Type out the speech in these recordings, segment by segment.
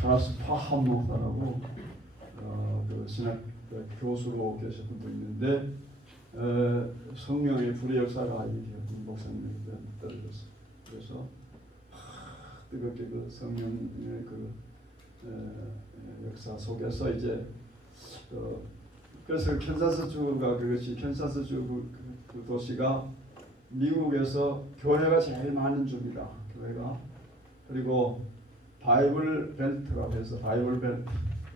찰스 파함 목사라고 그 신학 교수로 계신 분도 있는데 성령의 불의 역사가 이 목사님에게 떨어졌어요. 그래서 뜨겁게 그 성령의 그 역사 속에서 이제 그래서 캔사스주가 그것이 캔사스주 그 도시가 미국에서 교회가 제일 많은 주입니다. 교회가. 그리고 바이블 벨트라고 해서 바이블 벨트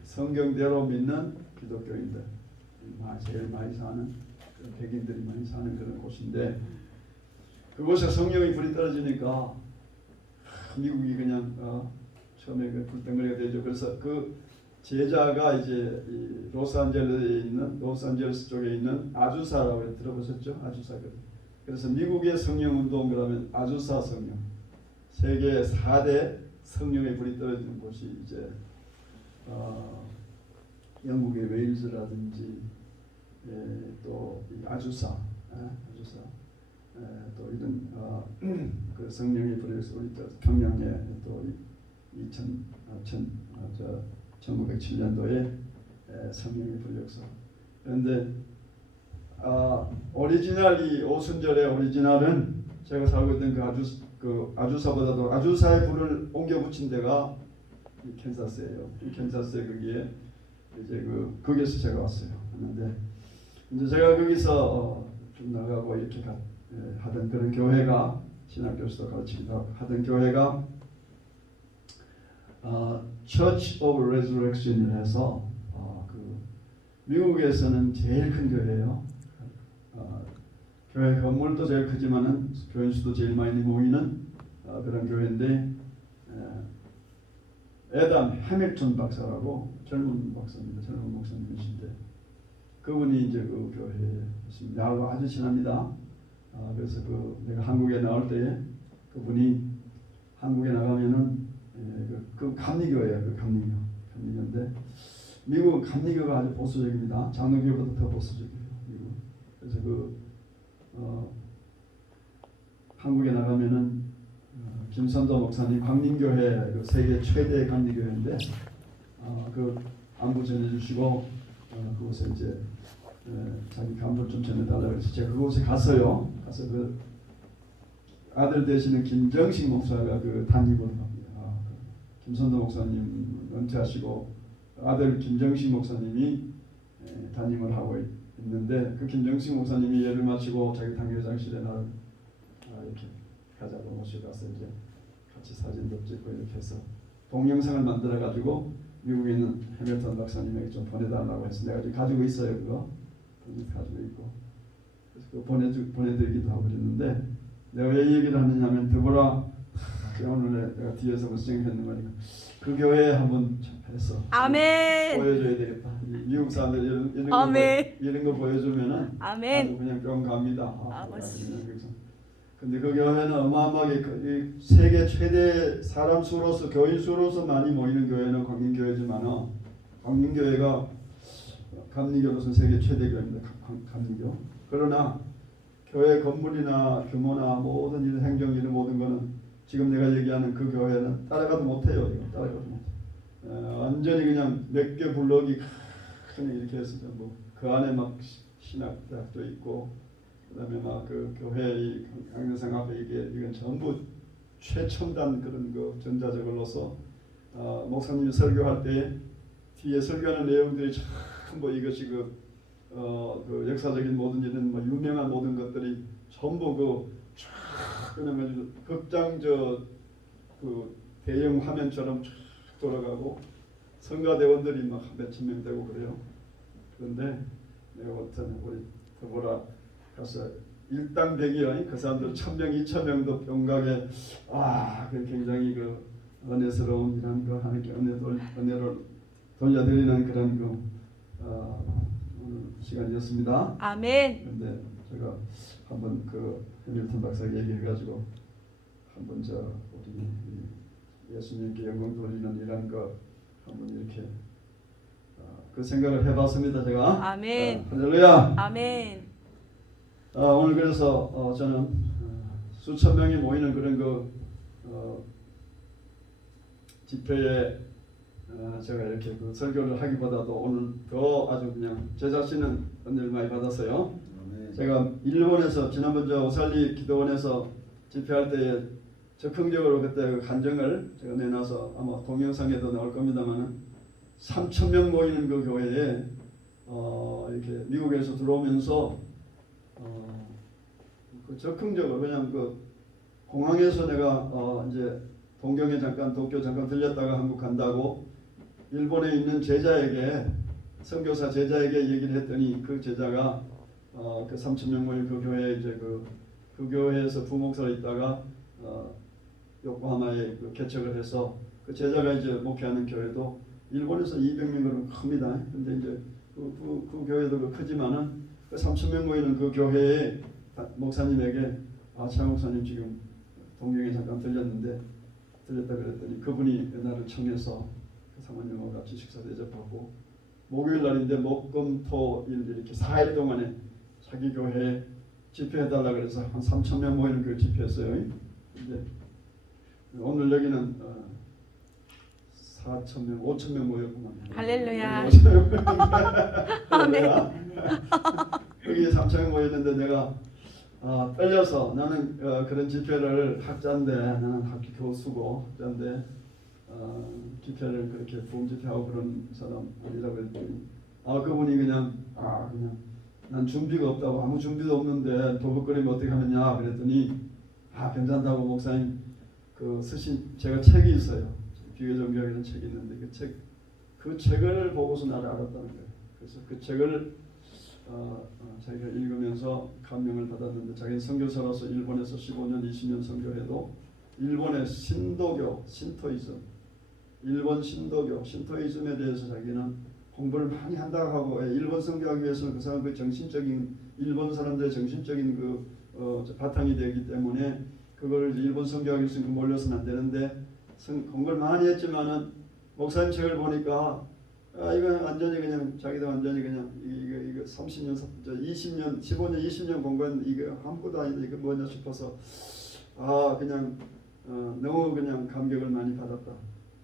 성경대로 믿는 기독교인들 제일 많이 사는 백인들이 많이 사는 그런 곳인데 그곳에 성령의 불이 떨어지니까 미국이 그냥 처음에 그 불덩어리가 되죠. 그래서 그 제자가 이제 이 로스앤젤레스 쪽에 있는 아주사라고 들어보셨죠? 아주사거든. 그래서 미국의 성령 운동 그러면 아주사 성령 세계 4대 성령의 불이 떨어지는 곳이 이제 영국의 웨일즈라든지 또 아주사 또 이런 그 성령의 불에서 우리 평양에 또 1907년도에 성령의 불 역사. 그런데 오리지널이 오순절의 오리지널은 제가 살고 있던 그 아주사보다도 아주사의 불을 옮겨 붙인 데가 이 캔사스예요. 이 캔사스에 거기에 이제 거기에서 제가 왔어요. 그런데 이제 제가 거기서 좀 나가고 이렇게 하던 그런 교회가 신학 교수도 가르치기도 하던 교회가 Church of Resurrection을 해서 미국에서는 제일 큰 교회예요. 교회 건물도 제일 크지만은 교인 수도 제일 많이 모이는 그런 교회인데 애담 해밀턴 박사라고 젊은 박사입니다. 젊은 목사님이신데 그분이 이제 그 교회에 있습니다. 나하고 아주 친합니다. 그래서 내가 한국에 나올 때에 그분이 한국에 나가면은 그 감리교예요. 그 감리교인데 미국은 감리교가 아주 보수적입니다. 장로교보다 더 보수적이에요. 미국. 그래서 한국에 나가면은 김선도 목사님 광림교회 세계 최대 감리교회인데 그 안부 전해주시고 그곳에 이제 자기 감부를 좀 전해달라고 해서 제가 그곳에 갔어요. 가서 그 아들 되시는 김정식 목사가 그 담임을 합니다. 김선도 목사님 은퇴하시고 아들 김정식 목사님이 담임을 하고 있는데 그 김정식 목사님이 예를 마치고 자기 당회장실에 나를 이렇게 가자고 모셔가서 이제 같이 사진도 찍고 이렇게 해서 동영상을 만들어 가지고 미국에 있는 해밀턴 박사님에게 좀 보내달라고 해서 내가 지금 가지고 있어요. 그거 가지고 있고 그래서 그거 보내드리기도 하고 그랬는데 내가 왜 이 얘기를 하느냐면 드보라 오늘 내가 뒤에서 고생했는 거니까 그 교회에 한번 해서 아멘. 보여줘야 되겠다. 미국 사람들 이런 거 보여주면은 아멘. 아주 그냥 뿅 갑니다. 근데 그 교회는 어마어마하게 세계 최대 사람 수로서 교인 수로서 많이 모이는 교회는 광림교회지만 광림교회가 감리교로서 세계 최대 교회입니다. 감리교. 그러나 교회 건물이나 규모나 모든 일 행정 일 모든 거는 지금 내가 얘기하는 그 교회는 따라가도 못해요. 이거 따라가도 못해. 완전히 그냥 몇 개 블록이 그냥 이렇게 해서 그 안에 막 신학대학도 있고 그다음에 막 그 교회의 강대상 앞에 이건 전부 최첨단 그런 거 전자저걸로서 목사님이 설교할 때 뒤에 설교하는 내용들이 전부 이것이 그 역사적인 모든 이런 유명한 모든 것들이 전부 그냥 아주 극장 그 대형 화면처럼 쫙 돌아가고 성가대원들이 막 몇천 명 되고 그래요. 그런데 내가 어떤 우리 더보라 가서 일당백이요. 그 사람들 1000명, 2000명도 병각에 그 굉장히 그 은혜스러운 이런 거 하나님께 은혜를 돌려드리는 그런 오늘 시간이었습니다. 아멘. 그런데 제가 한번 그 해밀턴 박사에게 얘기해가지고 한번 우리 예수님께 영광 돌리는 이런 거 한번 이렇게 그 생각을 해봤습니다. 제가. 아멘. 할렐루야. 아멘. 오늘 그래서 저는 수천 명이 모이는 그런 집회에 제가 이렇게 그 설교를 하기보다도 오늘 더 아주 그냥 제 자신은 은혜를 많이 받았어요. 제가 일본에서 지난번 저 오살리 기도원에서 집회할 때에 적극적으로 그때 그 간증을 제가 내놔서 아마 동영상에도 나올 겁니다만은 3,000명 모이는 그 교회에 이렇게 미국에서 들어오면서 그 적극적으로 그냥 그 공항에서 내가 이제 동경에 잠깐 도쿄 잠깐 들렸다가 한국 간다고 일본에 있는 제자에게 선교사 제자에게 얘기를 했더니 그 제자가 그 3,000명 모인 그 교회에 이제 그 교회에서 부목사로 있다가 요코하마에 그 개척을 해서 그 제자가 이제 목회하는 교회도 일본에서 200명 그러면 큽니다. 근데 이제 그 교회도 크지만은 그 3,000명 모이는 그 교회에 목사님에게 차 목사님 지금 동경에 잠깐 들렸다 그랬더니 그분이 나를 청해서 그 사모님하고 같이 식사 대접하고 목요일 날인데 목금토일 이렇게 4일 동안에 자기 교회에 집회해달라 그래서 한 3,000명 모이는 그 집회했어요. 근데 오늘 여기는 4,000명, 5,000명 모였구만. 할렐루야. 아멘. 여기 3,000명 모였는데 내가 떨려서 나는 그런 집회를 학자인데 나는 학교 교수고 학자인데 집회를 그렇게 부흥 집회하고 그런 사람 아니라고 했더니 그분이 그냥 난 준비가 없다고 아무 준비도 없는데 도둑거리면 어떻게 하느냐 그랬더니 괜찮다고 목사님 그 쓰신 제가 책이 있어요. 비교정교회라는 책이 있는데 그 책을 보고서 나를 알았다는 거예요. 그래서 그 책을 자기가 읽으면서 감명을 받았는데 자기는 선교사로서 일본에서 15년 20년 선교해도 일본의 신도교 일본 신토이즘에 대해서 자기는 공부를 많이 한다고 하고 일본 선교하기 위해서는 그 사람 그 정신적인 일본 사람들의 정신적인 그 바탕이 되기 때문에 그걸 일본 선교하기 위해서 몰려서는 안 되는데 공부를 많이 했지만은 목사님 책을 보니까 이건 완전히 그냥 자기도 완전히 그냥 이거 30년 20년 15년 20년 공부한 이거 아무것도 아닌데 이거 뭐냐 싶어서 그냥 너무 그냥 감격을 많이 받았다.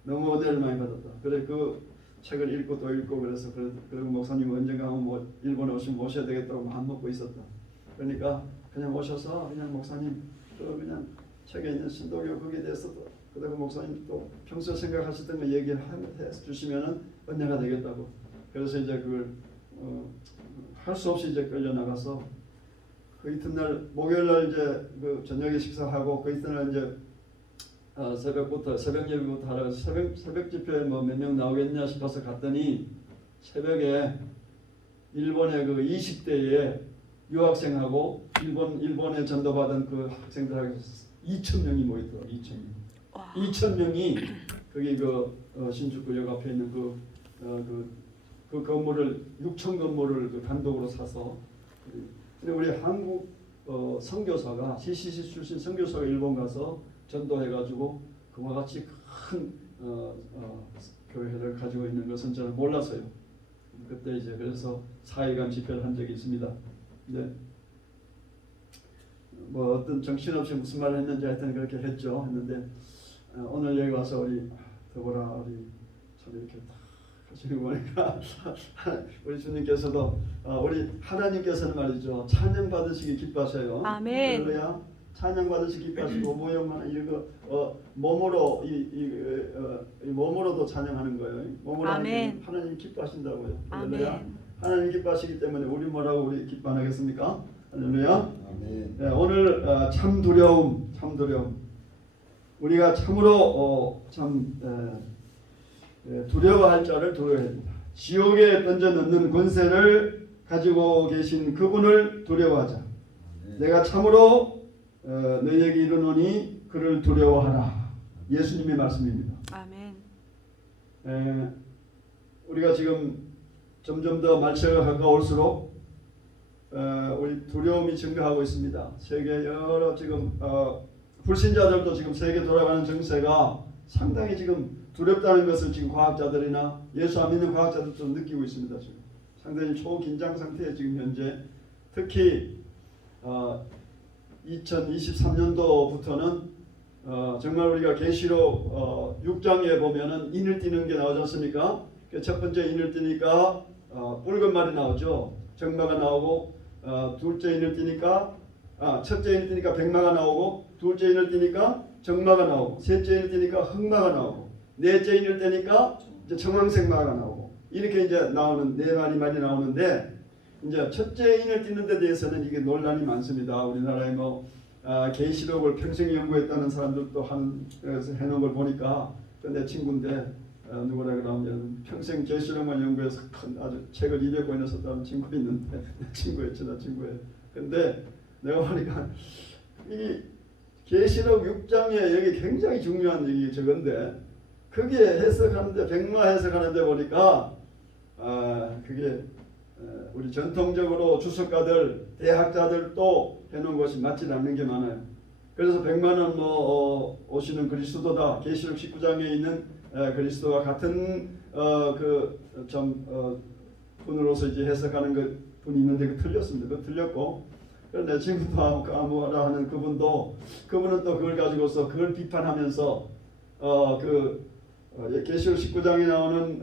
너무 은혜를 많이 받았다. 그래 그 책을 읽고 또 읽고 그래서 그리고 목사님 언젠가 한번 일본에 오시면 모셔야 되겠다고 마음 먹고 있었다. 그러니까 그냥 오셔서 그냥 목사님 또 그냥 책에 있는 신도교 거기에 대해서도 그리고 목사님 또 평소에 생각하셨던 거 얘기를 해 주시면은 은혜가 되겠다고. 그래서 이제 그걸 할 수 없이 이제 끌려 나가서 그 이튿날 목요일 날 이제 그 저녁에 식사하고 그 이튿날 이제 새벽 예배부터 하러 새벽 집회에 뭐 몇 명 나오겠냐 싶어서 갔더니 새벽에 일본의 그 20대의 유학생하고 일본에 전도받은 그 학생들하고 2,000명이 모이더라고. 2,000명이 거기 신주쿠역 앞에 있는 그 건물을 6천 건물을 그 단독으로 사서 근데 우리 한국 선교사가 CCC 출신 선교사가 일본 가서 전도해가지고 그와 같이 큰 교회를 가지고 있는 것은 저는 몰랐어요. 그때 이제 그래서 4일간 집회를 한 적이 있습니다. 근데 뭐 어떤 정신없이 무슨 말을 했는지 하여튼 그렇게 했는데 오늘 여기 와서 우리 더불어 우리 참 이렇게 다 하시는 거 보니까 우리 주님께서도 우리 하나님께서는 말이죠 찬양 받으시기 기뻐하셔요. 아멘. 할렐루야. 찬양 받으시기 기뻐하시고 모형만 이거 몸으로 몸으로도 찬양하는 거예요. 몸으로 하나님 기뻐하신다고요. 할렐루야. 하나님 기뻐하시기 때문에 우리 뭐라고 우리 기뻐 안 하겠습니까? 할렐루야. 네, 오늘 참 두려움. 우리가 참으로 두려워할 자를 두려워해야 됩니다. 지옥에 던져 넣는 권세를 가지고 계신 그분을 두려워하자. 내가 참으로 너희에게 이르노니 그를 두려워하라. 예수님의 말씀입니다. 아멘. 우리가 지금 점점 더 말세가 가까울수록 우리 두려움이 증가하고 있습니다. 세계 여러 지금 불신자들도 지금 세계 돌아가는 정세가 상당히 지금 두렵다는 것을 지금 과학자들이나 예수 안 믿는 과학자들도 느끼고 있습니다. 지금 상당히 초긴장 상태에 지금 현재 특히 2023년도부터는 정말 우리가 계시록 6장에 보면은 인을 띠는 게 나오지 않습니까? 첫 번째 인을 띠니까 붉은 말이 나오죠. 정마가 나오고 둘째 인을 띠니까 첫째 인을 띠니까 백마가 나오고 둘째 인을 띠니까 정마가 나오고 셋째 인을 띠니까 흑마가 나오고 넷째 인을 띠니까 이제 청황색마가 나오고 이렇게 이제 나오는 네 말이 나오는데 이제 첫째 인을 띠는 데 대해서는 이게 논란이 많습니다. 우리나라에 뭐 계시록을 평생 연구했다는 사람들도 해놓은 걸 보니까 내 친구인데 누구라 그러면 평생 계시록만 연구해서 큰 아주 책을 200권이나 썼다는 친구 있는데 내 친구였죠, 나 친구예요. 근데 내가 보니까 이 계시록 6장에 여기 굉장히 중요한 얘기 저건데 그게 해석하는데 백마 해석하는데 보니까 그게 우리 전통적으로 주석가들 대학자들도 해놓은 것이 맞지 않는 게 많아요. 그래서 백마는 뭐 오시는 그리스도다. 계시록 19장에 있는 그리스도와 같은 분으로서 이제 해석하는 분이 있는데 그 틀렸습니다. 그 틀렸고 내 친구도 아무하라 하는 그분은 또 그걸 가지고서 그걸 비판하면서 계시록 19장에 나오는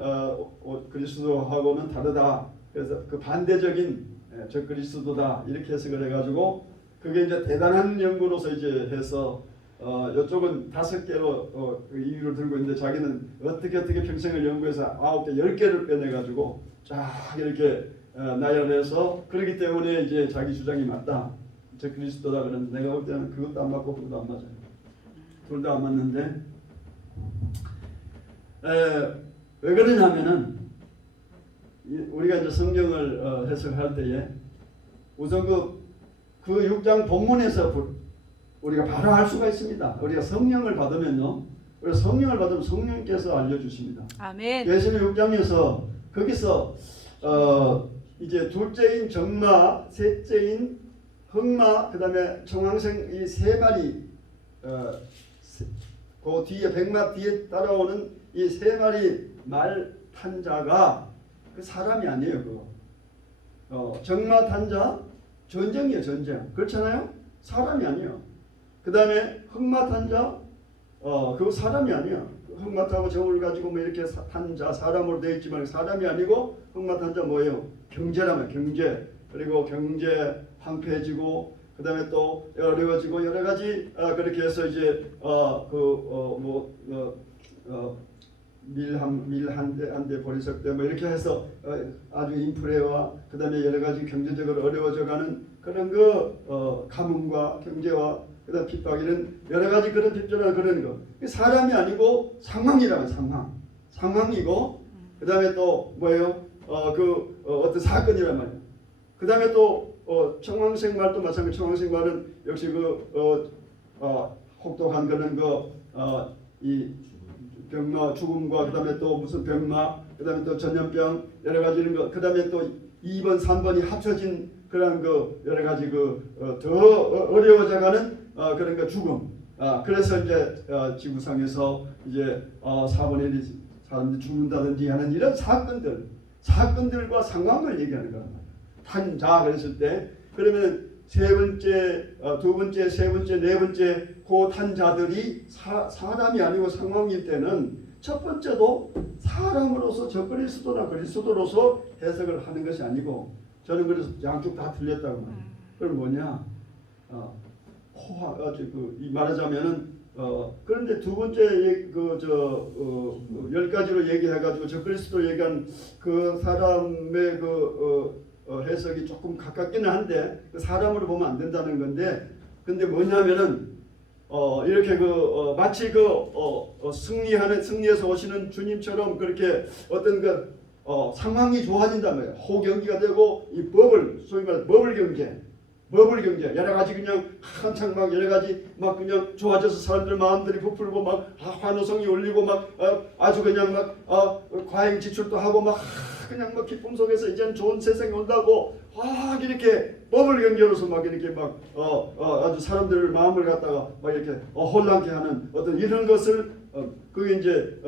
그리스도하고는 다르다. 그래서 그 반대적인 저 그리스도다 이렇게 해석을 해가지고 그게 이제 대단한 연구로서 이제 해서 이쪽은 5개로 그 이유를 들고 있는데 자기는 어떻게 평생을 연구해서 9개, 10개를 빼내가지고 쫙 이렇게 나열해서 그렇기 때문에 이제 자기 주장이 맞다. 저 그리스도다 그러는데 내가 볼 때는 그것도 안 맞고 그것도 안 맞아요. 둘 다 안 맞는데 왜 그러냐면은 우리가 이제 성경을 해석할 때에 우선 그 6장 본문에서 우리가 바로 알 수가 있습니다. 우리가 성령을 받으면요. 우리가 성령을 받으면 성령께서 알려주십니다. 아멘. 계시록 6장에서 거기서 이제 둘째인 정마, 셋째인 흑마, 그 다음에 청황생 이 세 마리 그 뒤에 백마 뒤에 따라오는 이 세 마리 말 탄 자가 그 사람이 아니에요. 그거 정마 탄 자 전쟁이에요. 전쟁. 그렇잖아요. 사람이 아니에요. 그 다음에 흑마 탄 자 그거 사람이 아니야. 흑마 타고 저울 가지고 뭐 이렇게 탄 자 사람으로 되어 있지만 사람이 아니고 흑마 탄 자 뭐예요? 경제라면 경제. 그리고 경제 황폐해지고 그 다음에 또 어려워지고 여러 가지 그렇게 해서 이제 밀한대 보리석대 뭐 이렇게 해서 아주 인플레와 그 다음에 여러 가지 경제적으로 어려워져가는 그런 가뭄과 경제와 그 다음 핍박 이런 여러 가지 그런 핍조나 그런 거 사람이 아니고 상황이라면 상황이고 그 다음에 또 뭐예요? 어떤 사건이란 말이에요. 그 다음에 또 청황색 말도 마찬가지. 청황색 말은 역시 혹독한 그런 이 병마 죽음과 그 다음에 또 무슨 병마 그 다음에 또 전염병 여러 가지 이런 거 그 다음에 또 2번 3번이 합쳐진 그런 여러 가지 더 어려워져가는 그런 죽음. 그래서 이제 지구상에서 이제 4분의 1이 사람들이 죽는다든지 하는 이런 사건들과 상황을 얘기하는 거란 말이에요. 탄자 그랬을 때 그러면 세 번째, 두 번째, 세 번째, 네 번째 그 탄자들이 사람이 아니고 상황일 때는 첫 번째도 사람으로서 저 그리스도나 그리스도로서 해석을 하는 것이 아니고 저는 그래서 양쪽 다 틀렸다고 말해요. 그럼 뭐냐? 이 말하자면은 그런데 두 번째 10가지로 얘기해가지고 저 그리스도 얘기한 그 사람의 해석이 조금 가깝기는 한데 사람으로 보면 안 된다는 건데 근데 뭐냐면은 이렇게 마치 승리해서 오시는 주님처럼 그렇게 어떤 상황이 좋아진단 말이에요. 호경기가 되고 이 소위 말해 버블 경제 여러 가지 그냥 한창 막 여러 가지 막 그냥 좋아져서 사람들 마음들이 부풀고 막 환호성이 울리고 막 아주 그냥 막 과잉 지출도 하고 막 그냥 막 기쁨 속에서 이제는 좋은 세상이 온다고 막 이렇게 버블 경제로서 막 이렇게 막 아주 사람들 마음을 갖다가 막 이렇게 혼란케 하는 어떤 이런 것을 그게 이제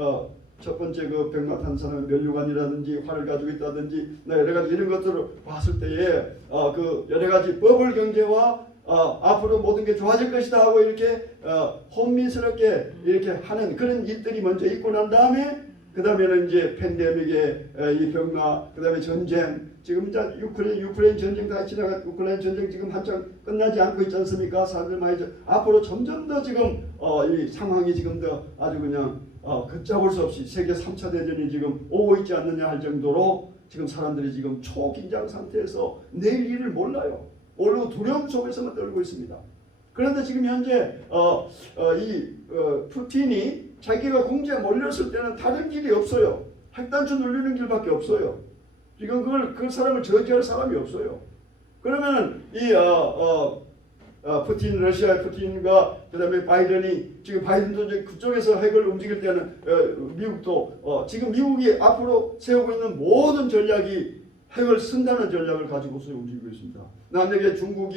첫 번째 백마 탄 사람의 면류관이라든지 활을 가지고 있다든지 여러 가지 이런 것들을 봤을 때에 여러 가지 버블 경제와 앞으로 모든 게 좋아질 것이다 하고 이렇게 혼미스럽게 이렇게 하는 그런 일들이 먼저 있고 난 다음에 그 다음에는 이제 팬데믹의 이 병마, 그 다음에 전쟁, 지금 이제 유크레인 전쟁 다 지나가, 우크라이나 전쟁 지금 한창 끝나지 않고 있지 않습니까? 사람들 많이 앞으로 점점 더 지금 이 상황이 지금 더 아주 그냥 걷잡을 수 없이 세계 3차 대전이 지금 오고 있지 않느냐 할 정도로 지금 사람들이 지금 초긴장 상태에서 내일 일을 몰라요. 오히려 두려움 속에서만 떨고 있습니다. 그런데 지금 현재 푸틴이 자기가 공지에 몰렸을 때는 다른 길이 없어요. 핵단추 눌리는 길밖에 없어요. 지금 그 사람을 저지할 사람이 없어요. 그러면은 푸틴, 러시아의 푸틴과 그다음에 바이든이 지금 바이든도 그쪽에서 핵을 움직일 때는 미국도 지금 미국이 앞으로 세우고 있는 모든 전략이 핵을 쓴다는 전략을 가지고서 움직이고 있습니다. 만약에 중국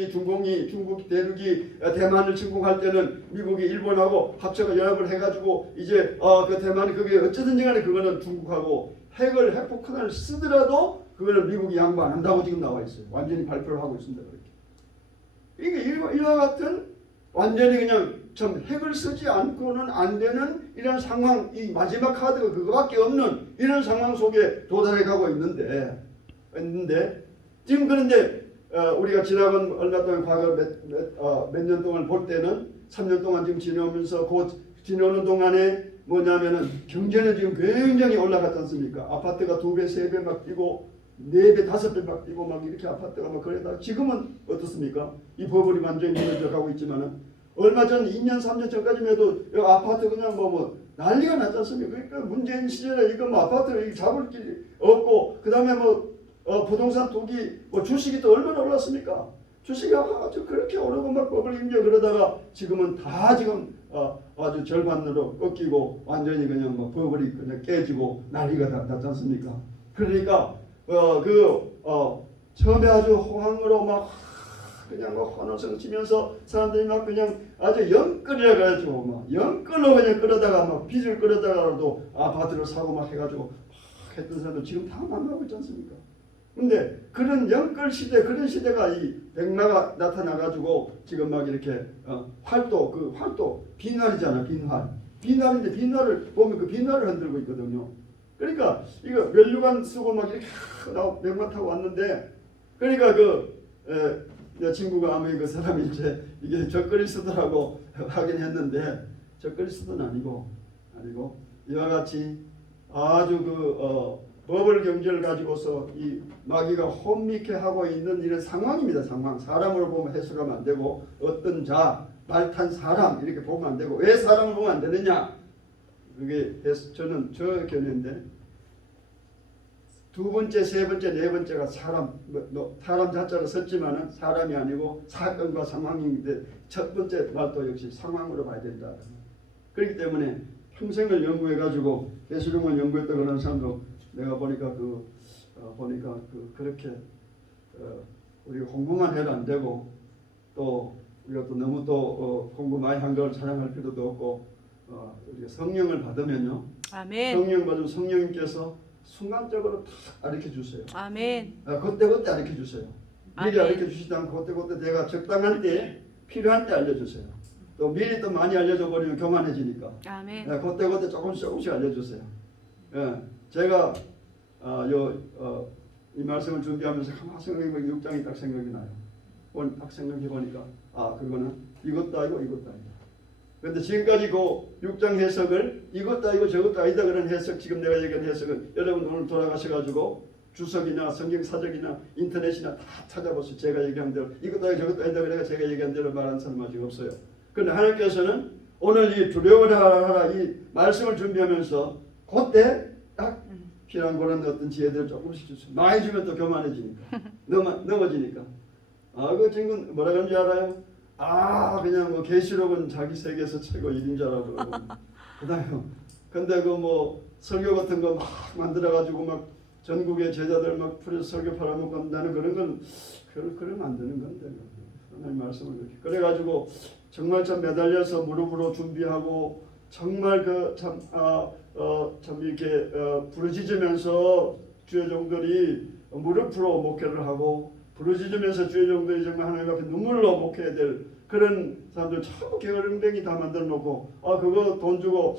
대륙이 대만을 침공할 때는 미국이 일본하고 합쳐가 연합을 해가지고 이제 그 대만이 그게 어쨌든지 간에 그거는 중국하고 핵폭탄을 쓰더라도 그거는 미국이 양보 안 한다고 지금 나와 있어요. 완전히 발표를 하고 있습니다. 그렇게. 이게 이와 같은 완전히 그냥 참 핵을 쓰지 않고는 안 되는 이런 상황, 이 마지막 카드가 그거밖에 없는 이런 상황 속에 도달해 가고 있는데 지금 그런데 우리가 지나간 얼마 동안 과거 몇 년 동안 볼 때는 3년 동안 지금 지나오면서 곧 지나오는 동안에 뭐냐면은 경제는 지금 굉장히 올라갔지 않습니까? 아파트가 2배, 3배 막 뛰고 4배, 5배 막 뛰고 막 이렇게 아파트가 막 그러다 지금은 어떻습니까? 이 버블이 완전히 무너져 가고 있지만은 얼마 전 2년, 3년 전까지만 해도 아파트 그냥 뭐 난리가 났지 않습니까? 그러니까 문재인 시절에 이거 뭐 아파트를 잡을 길이 없고 그 다음에 부동산 투기 주식이 또 얼마나 올랐습니까? 주식이 아주 그렇게 오르고 막 버블 임겨 그러다가 지금은 다 지금 아주 절반으로 꺾이고 완전히 그냥 버블이 그냥 깨지고 난리가 났지 않습니까? 그러니까 처음에 아주 호황으로 막 그냥 환호성 치면서 사람들이 막 그냥 아주 영끌이라 가지고 막 영끌로 그냥 끌어다가 막 빚을 끌어다가도 아파트를 사고 막 해가지고 했던 사람들 지금 다 망하고 있지 않습니까? 근데 그런 영끌 시대, 그런 시대가 이 백마가 나타나가지고 지금 막 이렇게 활도 빈활이잖아. 빈활인데 빈활을 보면 그 빈활을 흔들고 있거든요. 그러니까 이거 면류관 쓰고 막 이렇게 백마 타고 왔는데 그러니까 내 친구가 아무리 그 사람이 이제 이게 적그리스도라고 하긴 했는데 적그리스도는 아니고 이와 같이 아주 버블 경제를 가지고서 이 마귀가 혼미케 하고 있는 이런 상황입니다. 상황. 사람으로 보면 해석하면 안 되고 어떤 자, 말탄 사람 이렇게 보면 안 되고 왜 사람을 보면 안 되느냐? 그게 저는 저 견해인데 두 번째, 세 번째, 네 번째가 사람 자자로 썼지만은 사람이 아니고 사건과 상황인데 첫 번째 말도 역시 상황으로 봐야 된다. 그렇기 때문에 평생을 연구해가지고 예수령을 연구했다 그러는 사람도 내가 보니까 그렇게 우리가 공부만 해도 안 되고 또 우리가 또 너무 또 공부 많이 한 걸 자랑할 필요도 없고 우리가 성령을 받으면요. 아멘. 성령 받으면 성령님께서 순간적으로 다 가르쳐 주세요. 아멘. 그때 알려 주세요. 미리 알려 주시지 않고 그때 내가 적당할 때 필요한 때 알려 주세요. 또 미리 또 많이 알려줘 버리면 교만해지니까. 아멘. 그때 조금씩 알려 주세요. 제가 이 말씀을 준비하면서 가만히 생각해 보니까 6장이 딱 생각이 나요. 딱 생각해 보니까 그거는 이것도 아니고 이것도 아니다. 그런데 지금까지 그 6장 해석을 이것도 아니고 저것도 아니다 그런 해석 지금 내가 얘기한 해석은 여러분 오늘 돌아가셔가지고 주석이나 성경 사적이나 인터넷이나 다 찾아보세요. 제가 얘기한 대로 이것도 아니고 저것도 아니다 그래가 제가 얘기한 대로 말하는 사람 아직 없어요. 그런데 하나님께서는 오늘 이 두려워하라 이 말씀을 준비하면서 그때 딱 필요한 그런 어떤 지혜들을 조금씩 주세요. 많이 주면 또 교만해지니까 넘어지니까. 그 친구는 뭐라 그런지 알아요? 그냥 계시록은 자기 세계에서 최고 1인 줄 알아 그러고. 그다음에 근데 설교 같은 거 막 만들어 가지고 막 전국의 제자들 막 풀어서 설교 팔아먹고 한다는 그런 건 그러면 안 되는 건데. 하나님 말씀을 이렇게 그래 가지고 정말 참 매달려서 무릎으로 준비하고 정말 참 이렇게 부르짖으면서 주의 종들이 무릎으로 목회를 하고 부르짖으면서 주의 종들이 정말 하나님 앞에 눈물로 목해야 될 그런 사람들 전부 게으름뱅이 다 만들어 놓고 그거 돈 주고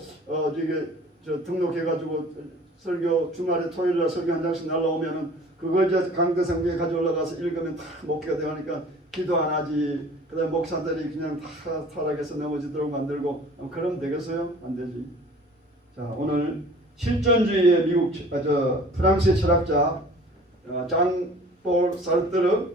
저 등록해가지고 설교 주말에 토요일날 설교 한 장씩 날라오면은 그걸 이제 강대 성경에 가져 올라가서 읽으면 다 목회가 되니까 기도 안 하지. 그다음에 목사들이 그냥 다 타락해서 넘어지도록 만들고 그러면 되겠어요? 안 되지. 자, 오늘 실존주의의 미국 프랑스의 철학자 장볼 사르트르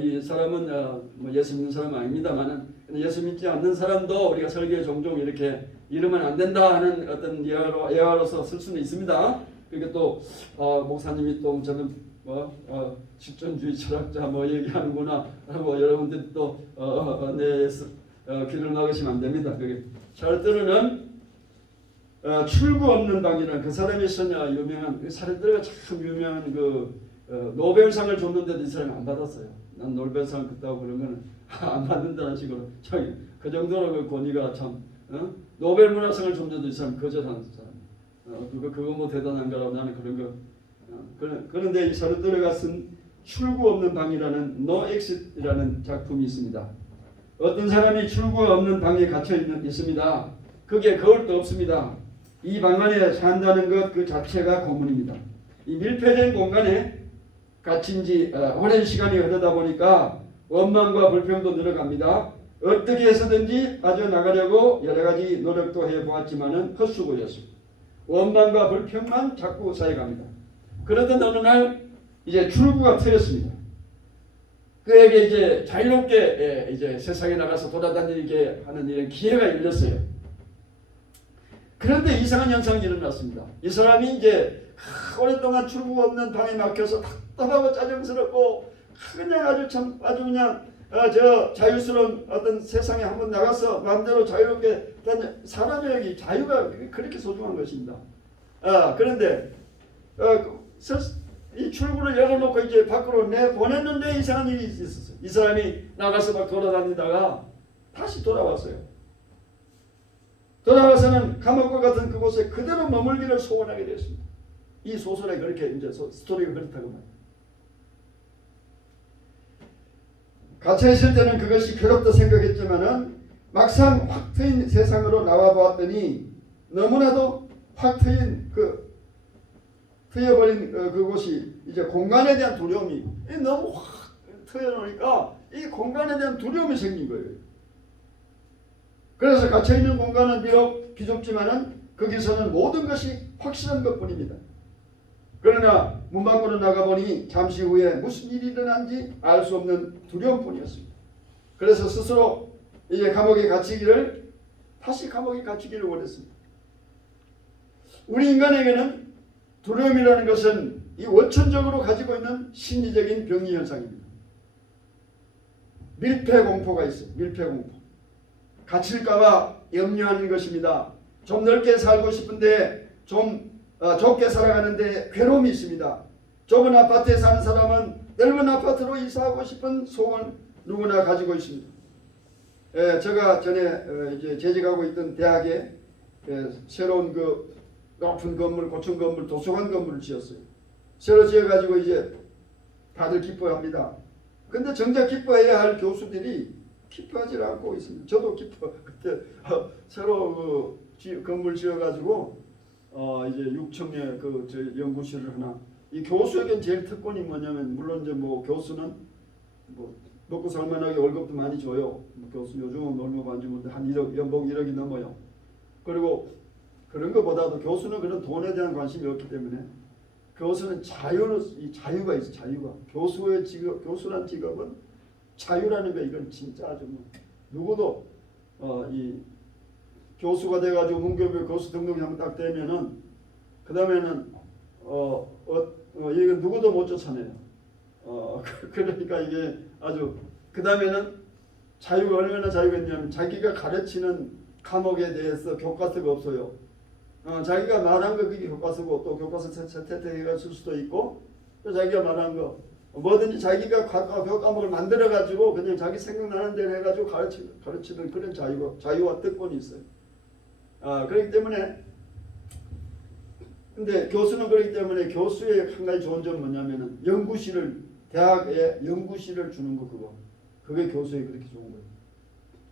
이 사람은 뭐 예수 믿는 사람은 아닙니다만은 예수 믿지 않는 사람도 우리가 설교에 종종 이렇게 이러면 안 된다 하는 어떤 예화로서 쓸 수는 있습니다. 그러니까 또 목사님이 또 저는 실존주의 철학자 뭐 얘기하는구나 하고 여러분들이 또 내 귀를 막으시면 안 됩니다. 그게 사르트르는 출구 없는 방이라는 그 사람이 있었냐 유명한 사르트르가 참 유명한 노벨상을 줬는데도 이 사람이 안 받았어요. 난 노벨상 그따고 그러면 안 받는다는 식으로 그 정도로 그 권위가 참 노벨 문학상을 줬는데도 이 사람 거절하는 사람. 그거 뭐 대단한 거라고 나는 그런 거. 그런데 이 사르트르가 쓴 출구 없는 방이라는 No Exit이라는 작품이 있습니다. 어떤 사람이 출구가 없는 방에 갇혀 있습니다. 그게 거울도 없습니다. 이 방 안에 산다는 것 그 자체가 고문입니다. 이 밀폐된 공간에 갇힌 지 오랜 시간이 흐르다 보니까 원망과 불평도 늘어갑니다. 어떻게 해서든지 빠져나가려고 여러 가지 노력도 해보았지만은 헛수고였습니다. 원망과 불평만 자꾸 쌓여갑니다. 그러던 어느 날 이제 출구가 트였습니다. 그에게 이제 자유롭게 이제 세상에 나가서 돌아다니게 하는 이런 기회가 열렸어요. 그런데 이상한 현상이 일어났습니다. 이 사람이 이제 오랫동안 출구가 없는 방에 막혀서 답답하고 짜증스럽고 그냥 아주 그냥 저 자유스러운 어떤 세상에 한번 나가서 마음대로 자유롭게 사람의 자유가 그렇게 소중한 것입니다. 그런데 이 출구를 열어놓고 이제 밖으로 내보냈는데 이상한 일이 있었어요. 이 사람이 나가서 막 돌아다니다가 다시 돌아왔어요. 돌아와서는 감옥과 같은 그곳에 그대로 머물기를 소원하게 되었습니다. 이 소설에 그렇게 이제 스토리가 그렇다고 말합니다. 갇혀 있을 때는 그것이 괴롭다 생각했지만은 막상 확 트인 세상으로 나와 보았더니 너무나도 확 트인 트여버린 그곳이 이제 공간에 대한 두려움이 너무 확 트여놓으니까 이 공간에 대한 두려움이 생긴 거예요. 그래서 갇혀있는 공간은 비록 비좁지만은 거기서는 모든 것이 확실한 것뿐입니다. 그러나 문 밖으로 나가보니 잠시 후에 무슨 일이 일어난지 알 수 없는 두려움뿐이었습니다. 그래서 스스로 이제 다시 감옥에 갇히기를 원했습니다. 우리 인간에게는 두려움이라는 것은 이 원천적으로 가지고 있는 심리적인 병리 현상입니다. 밀폐공포가 있어요. 밀폐공포. 갇힐까봐 염려하는 것입니다. 좀 넓게 살고 싶은데 좀 좁게 살아가는데 괴로움이 있습니다. 좁은 아파트에 사는 사람은 넓은 아파트로 이사하고 싶은 소원 누구나 가지고 있습니다. 제가 전에 이제 재직하고 있던 대학에 새로운 높은 건물, 고층 건물, 도서관 건물을 지었어요. 새로 지어가지고 이제 다들 기뻐합니다. 근데 정작 기뻐해야 할 교수들이 기뻐하지 않고 있습니다. 저도 그때 새로 건물 지어가지고 이제 6층에 저 연구실을 하나. 이 교수에겐 제일 특권이 뭐냐면 물론 이제 뭐 교수는 뭐 먹고 살만하게 월급도 많이 줘요. 교수 요즘은 얼마 안 주는데 한 1억 연봉 1억이 넘어요. 그리고 그런 것보다도 교수는 그런 돈에 대한 관심이 없기 때문에 교수는 자유가 있어. 자유가 교수의 직업, 교수란 직업은 자유라는 거 이건 진짜 아주 누구도 이 교수가 돼가지고 문교부 교수 등록이 한번 딱 되면은 그 다음에는 이건 누구도 못 쫓아내요. 그러니까 이게 아주 그 다음에는 자유가 얼마나 자유가 있냐면 자기가 가르치는 과목에 대해서 교과서가 없어요. 자기가 말한 거 그게 교과서고 또 교과서 채택해가 쓸 수도 있고 또 자기가 말한 거 뭐든지 자기가 과목을 만들어 가지고 그냥 자기 생각나는 대로 해가지고 가르치는 그런 자유와 특권이 있어요. 그렇기 때문에 근데 교수는 그렇기 때문에 교수의 한 가지 좋은 점은 뭐냐면은 연구실을 대학에 연구실을 주는 거 그거. 그게 교수에 그렇게 좋은 거예요.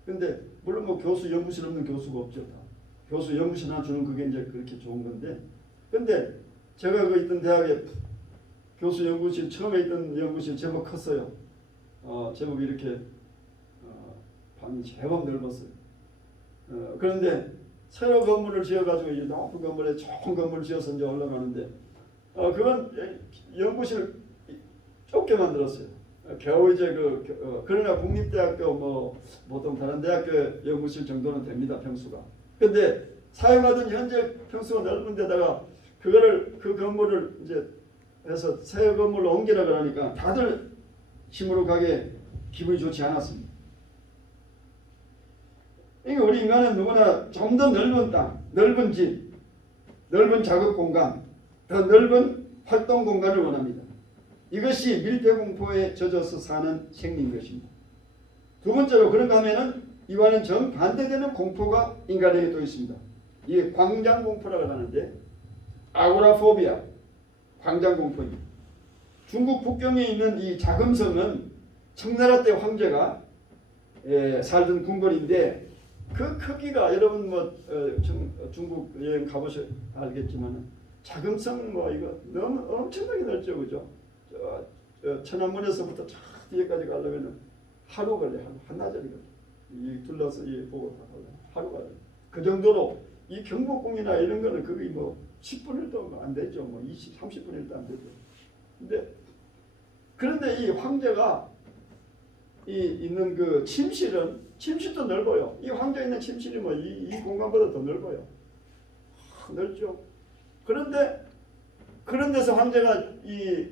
근데 물론 뭐 교수 연구실 없는 교수가 없죠. 다. 교수 연구실 하나 주는 그게 이제 그렇게 좋은 건데. 근데 제가 그 있던 대학에 교수 연구실 처음에 있던 연구실 제법 컸어요. 제법 이렇게 방이 제법 넓었어요. 그런데 새로 건물을 지어가지고 이 높은 건물에 좋은 건물을 지어서 이제 올라가는데 그건 연구실 좁게 만들었어요. 겨우 이제 그러나 국립대학교 뭐 보통 다른 대학교 연구실 정도는 됩니다 평수가. 근데 사용하던 현재 평수가 넓은 데다가 그거를 그 건물을 이제 해서 새 건물로 옮기라 그러니까 다들 힘으로 가게 기분이 좋지 않았습니다. 그러니까 우리 인간은 누구나 좀 더 넓은 땅, 넓은 집, 넓은 작업 공간, 더 넓은 활동 공간을 원합니다. 이것이 밀폐공포에 젖어서 사는 생리인 것입니다. 두 번째로 그런가 하면은 이와는 정반대되는 공포가 인간에게 또 있습니다. 이게 광장공포라고 하는데 아고라포비아, 광장공포입니다. 중국 북경에 있는 이 자금성은 청나라 때 황제가 살던 궁궐인데 그 크기가 여러분 뭐 중국 여행 가보셔 알겠지만 자금성 뭐 이거 너무 엄청나게 넓죠, 그죠? 천안문에서부터 저 뒤에까지 가려면 하루 걸려, 한나절이 걸려. 이 둘러서 이 보고 하루 걸려. 그 정도로 이 경복궁이나 이런 거는 거의 뭐 10분 1도 안 되죠, 뭐 30분 1도 안 되죠. 그런데 이 황제가 있는 그 침실도 넓어요. 이 황제 있는 침실이 뭐 이 공간보다 더 넓어요. 넓죠. 그런데 그런 데서 황제가 이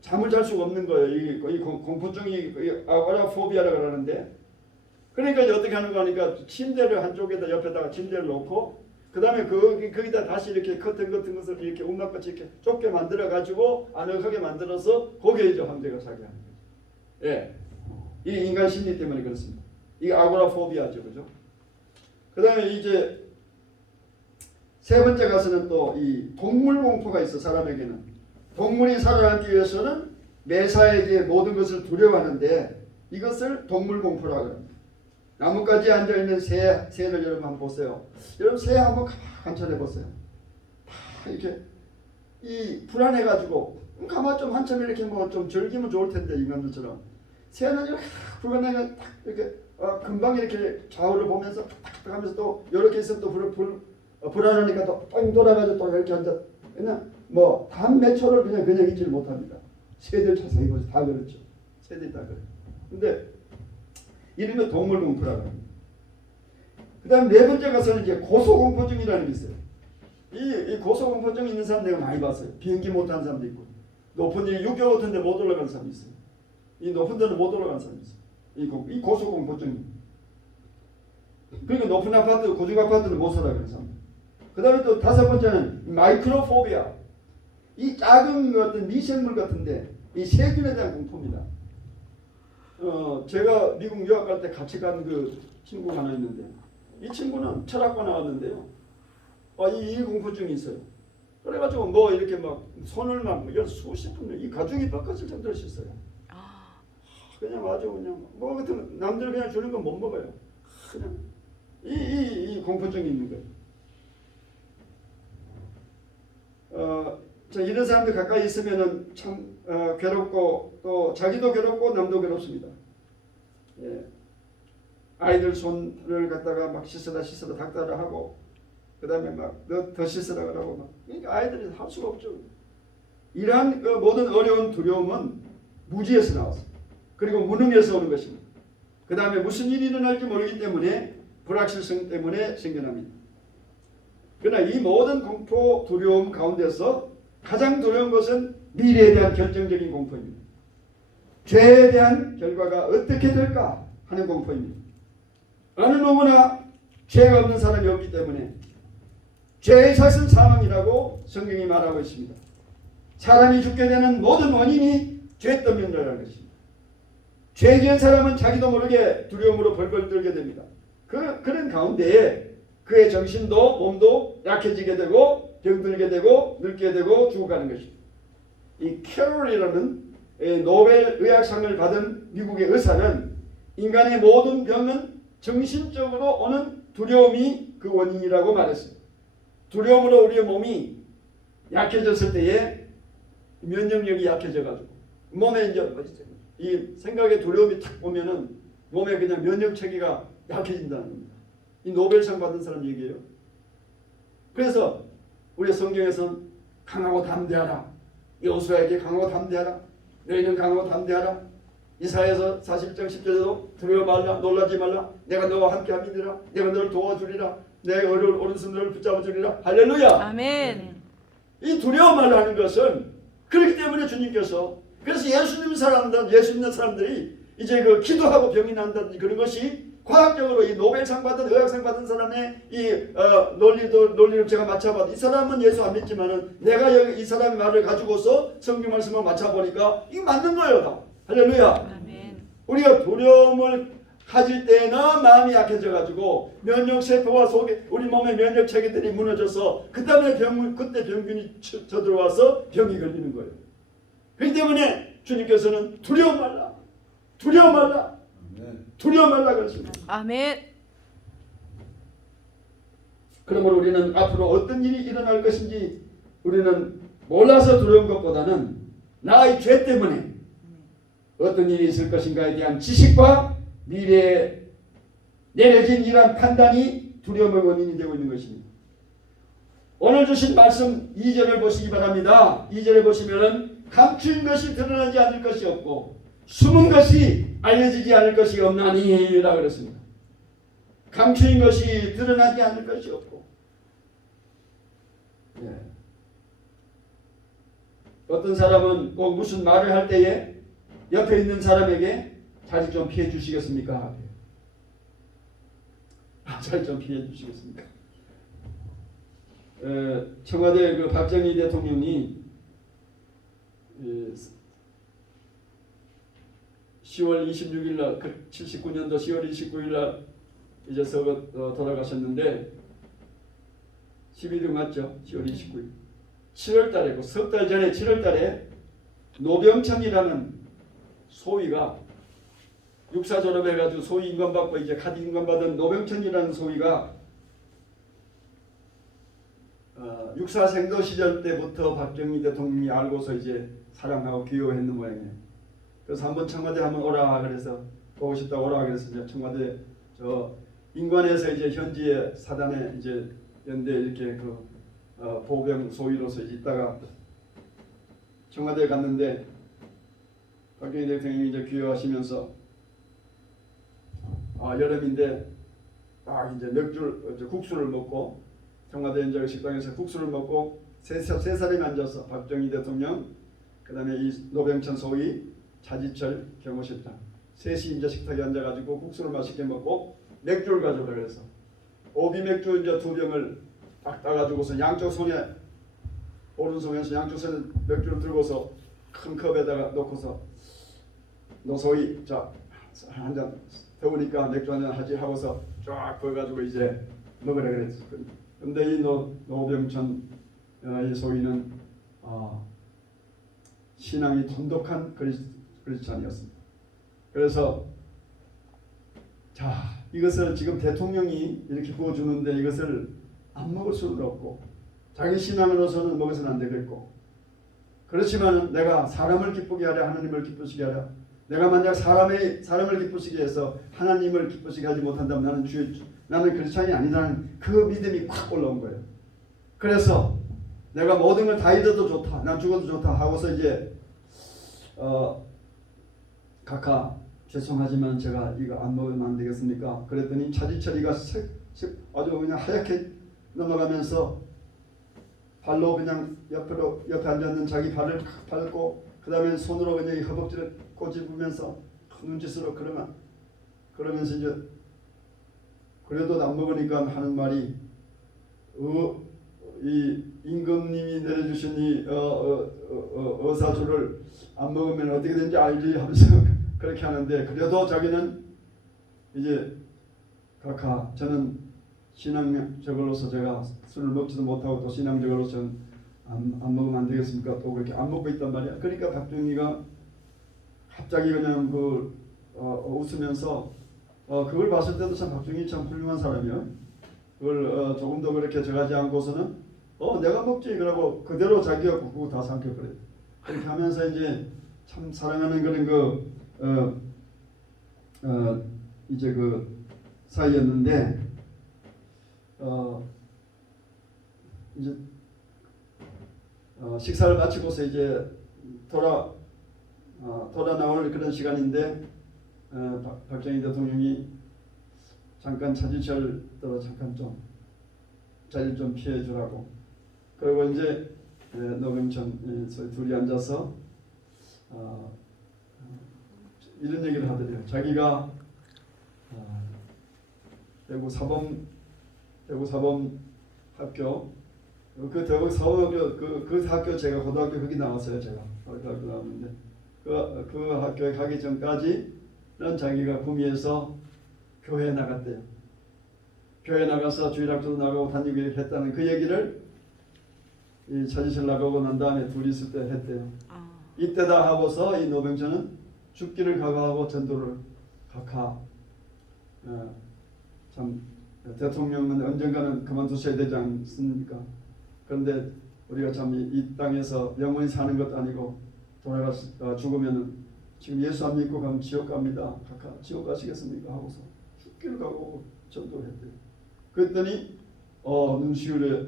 잠을 잘 수가 없는 거예요. 이 공포증이 아고라포비아라고 그러는데, 그러니까 이제 어떻게 하는 거니까 침대를 한쪽에다 옆에다가 침대를 놓고 그 다음에 거기다 다시 이렇게 커튼 같은 것을 이렇게 움막같이 이렇게 좁게 만들어 가지고 아늑하게 만들어서 거기에 이제 황제가 살게 하는 거죠. 예, 이 인간 심리 때문에 그렇습니다. 이게 아고라포비아죠, 그죠? 그 다음에 이제 세 번째 가서는 또 이 동물 공포가 있어. 사람에게는 동물이 살아남기 위해서는 매사에게 모든 것을 두려워하는데 이것을 동물 공포라고 합니다. 나뭇가지에 앉아있는 새를 여러분 한번 보세요. 여러분 새 한번 관찰해 보세요. 다 이렇게 불안해가지고 가만 좀 한참 이렇게 뭐 좀 즐기면 좋을 텐데 인간들처럼 새는 이렇게 불안해가 딱 이렇게 금방 이렇게 좌우를 보면서 탁탁 하면서 또 이렇게 있으면 또 불안하니까 또 뻥 돌아가지고 또 이렇게 앉아 그냥 뭐 단 몇 초를 그냥 있지를 못합니다. 새들 자세히 보세요. 다 그렇죠. 새들이 다 그래요. 근데 이런 거 동물공포라고 합니다. 그 다음 네 번째 가서는 이제 고소공포증이라는 게 있어요. 이 고소공포증 있는 사람 내가 많이 봤어요. 비행기 못하는 사람도 있고 높은 데 6개월 같은 데 못 올라가는 사람도 있어요. 이 높은 데는 못 올라가는 사람도 있어요. 이 고소공포증. 그러니까 높은 아파트, 고층 아파트는 못 살아가는 사람. 그 다음에 또 다섯 번째는 마이크로포비아. 이 작은 어떤 미생물 같은데 이 세균에 대한 공포입니다. 제가 미국 유학 갈 때 같이 간 그 친구가 하나 있는데 이 친구는 철학과 나왔는데요. 이 공포증이 있어요. 그래가지고 뭐 이렇게 막 손을 막 수십 분 이 가죽이 뻗어질 정도로 씻어요. 그냥 아주 그냥 뭐 같은 남들 그냥 주는 건 못 먹어요. 그냥 이 공포증이 있는 거예요. 이런 사람들 가까이 있으면은 참 괴롭고 또 자기도 괴롭고 남도 괴롭습니다. 예. 아이들 손을 갖다가 막 씻어라 닦다라 하고 그 다음에 막 너 더 씻으라 그러고 막 그러니까 아이들이 할 수가 없죠. 이러한 모든 어려운 두려움은 무지에서 나왔습니다. 그리고 무능에서 오는 것입니다. 그 다음에 무슨 일이 일어날지 모르기 때문에 불확실성 때문에 생겨납니다. 그러나 이 모든 공포 두려움 가운데서 가장 두려운 것은 미래에 대한 결정적인 공포입니다. 죄에 대한 결과가 어떻게 될까 하는 공포입니다. 어느 누구나 죄가 없는 사람이 없기 때문에 죄의 삭은 사망이라고 성경이 말하고 있습니다. 사람이 죽게 되는 모든 원인이 죄 때문이라는 것입니다. 죄 지은 사람은 자기도 모르게 두려움으로 벌벌 떨게 됩니다. 그런 가운데에 그의 정신도 몸도 약해지게 되고 병들게 되고 늙게 되고 죽어가는 것입니다. 이 캐롤이라는 노벨 의학상을 받은 미국의 의사는 인간의 모든 병은 정신적으로 오는 두려움이 그 원인이라고 말했습니다. 두려움으로 우리의 몸이 약해졌을 때에 면역력이 약해져가지고 몸에 이제 이 생각의 두려움이 탁 오면은 몸에 그냥 면역 체계가 약해진다는 겁니다. 이 노벨상 받은 사람 얘기예요. 그래서 우리 성경에서는 강하고 담대하라. 여호수아에게 강하고 담대하라. 너희는 강하고 담대하라. 이사야서 41장 10절에도 두려워 말라. 놀라지 말라. 내가 너와 함께 함이니라. 내가 너를 도와주리라. 내 오른손 너를 붙잡아 주리라. 할렐루야. 아멘. 이 두려워 말라는 것은 그렇기 때문에 주님께서 그래서 예수 믿는 사람들이 이제 그 기도하고 병이 난다든지 그런 것이 과학적으로 이 노벨상 받은 의학상 받은 사람의 이 논리를 제가 맞춰봐도 이 사람은 예수 안 믿지만은 내가 여기 이 사람의 말을 가지고서 성경 말씀을 맞춰보니까 이게 맞는 거예요. 다. 할렐루야. 아멘. 우리가 두려움을 가질 때는 마음이 약해져가지고 면역세포와 속에 우리 몸의 면역 체계들이 무너져서 그 다음에 그때 병균이 쳐들어와서 병이 걸리는 거예요. 그렇기 때문에 주님께서는 두려워 말라. 두려워 말라. 두려워 말라 그러십니다. 아멘. 그러므로 우리는 앞으로 어떤 일이 일어날 것인지 우리는 몰라서 두려운 것보다는 나의 죄 때문에 어떤 일이 있을 것인가에 대한 지식과 미래에 내려진 이러한 판단이 두려움의 원인이 되고 있는 것입니다. 오늘 주신 말씀 2절을 보시기 바랍니다. 2절에 보시면 감추인 것이 드러나지 않을 것이 없고 숨은 것이 알려지지 않을 것이 없나니라 그랬습니다. 감추인 것이 드러나지 않을 것이 없고 어떤 사람은 꼭 무슨 말을 할 때에 옆에 있는 사람에게 자리 좀 피해 주시겠습니까? 자리 좀 피해 주시겠습니까? 청와대 그 박정희 대통령이 10월 26일 날 79년도 10월 29일 날 이제 돌아가셨는데 12일 맞죠? 10월 29일 7월 달에 석 달 전에 7월 달에 노병천이라는 소위가 육사 졸업해가지고 소위 인간받고 이제 카드 인간받은 노병천이라는 소위가 육사 생도 시절 때부터 박정희 대통령이 알고서 이제 사랑하고 귀여워했는 모양이에요. 그래서 한번 청와대 한번 오라 그래서 보고 싶다 오라 그래서 이제 청와대 저 인관에서 이제 현지의 사단에 이제 연대 이렇게 그 보병 소위로서 이제 있다가 청와대에 갔는데 박정희 대통령이 이제 귀여워하시면서 여름인데 이제 맥주 국수를 먹고 청와대 이제 식당에서 국수를 먹고 세 사람이 앉아서 박정희 대통령 그다음에 이 노병천 소위 차지철 경호실장 셋이 이제 식탁에 앉아가지고 국수를 맛있게 먹고 맥주를 가져오라 그래서 오비 맥주 이제 2병을 딱 따가지고서 양쪽 손에 오른손에서 양쪽 손에 맥주를 들고서 큰 컵에다가 놓고서 너 소위 자 한 잔 더우니까 맥주 한잔 하지 하고서 쫙 부어가지고 이제 먹으라 그랬어. 근데 이 노병천 이 소위는 신앙이 돈독한 크리스찬이었습니다. 그래서 자 이것을 지금 대통령이 이렇게 부어주는데 이것을 안 먹을 수는 없고 자기 신앙으로서는 먹어서는 안 되겠고 그렇지만 내가 사람을 기쁘게 하려 하나님을 기쁘시게 하려 내가 만약 사람을 기쁘시게 해서 하나님을 기쁘시게 하지 못한다면 나는 크리스찬이 아니라는 그 믿음이 콱 올라온 거예요. 그래서 내가 모든 걸 다 잃어도 좋다. 난 죽어도 좋다 하고서 이제 각하 죄송하지만 제가 이거 안 먹으면 안 되겠습니까? 그랬더니 차지철이가 아주 그냥 하얗게 넘어가면서 발로 그냥 옆에 앉아있는 자기 발을 밟고 그 다음에 손으로 그냥 이 허벅지를 꼬집으면서 눈짓으로 그러면서 이제 그래도 안 먹으니까 하는 말이 이 임금님이 내려주신 이 어사주를 안 먹으면 어떻게 되는지 알지 하면서 그렇게 하는데 그래도 자기는 이제 각하 저는 신앙적으로서 제가 술을 먹지도 못하고 또 신앙적으로서 안 먹으면 안 되겠습니까? 또 그렇게 안 먹고 있단 말이야. 그러니까 박정희가 갑자기 그냥 웃으면서 그걸 봤을 때도 참 박정희 참 훌륭한 사람이요. 그걸 조금 더 그렇게 저하지 않고서는 내가 먹지 그러고 그대로 자기가 국고 다 삼켜버려요. 그렇게 하면서 이제 참 사랑하는 그런 이제 그 사이였는데 이제 식사를 마치고서 이제 돌아 나올 그런 시간인데 박정희 대통령이 잠깐 차지철더러 잠깐 좀 자리를 좀 피해 주라고. 그리고 이제 노병천 둘이 앉아서 이런 얘기를 하더래요. 자기가 대구 사범 학교 대구 사범 학교 그 학교 제가 고등학교 거기 나왔어요. 제가 고등학교 나왔는데 그 학교에 가기 전까지는 자기가 구미에서 교회에 나갔대요. 교회 나가서 주일학교도 나가고 다니고 했다는 그 얘기를 이 차지철 나가고 난 다음에 둘이 있을 때 했대요. 이때다 하고서 이 노병천은 죽기를 각오하고 전도를 각하. 참 대통령은 언젠가는 그만두셔야 되지 않습니까? 그런데 우리가 참 이 땅에서 영원히 사는 것도 아니고 돌아가 죽으면은 지금 예수 안 믿고 가면 지옥 갑니다. 각하 지옥 가시겠습니까? 하고서 죽기를 각오하고 전도를 했대요. 그랬더니 눈시울에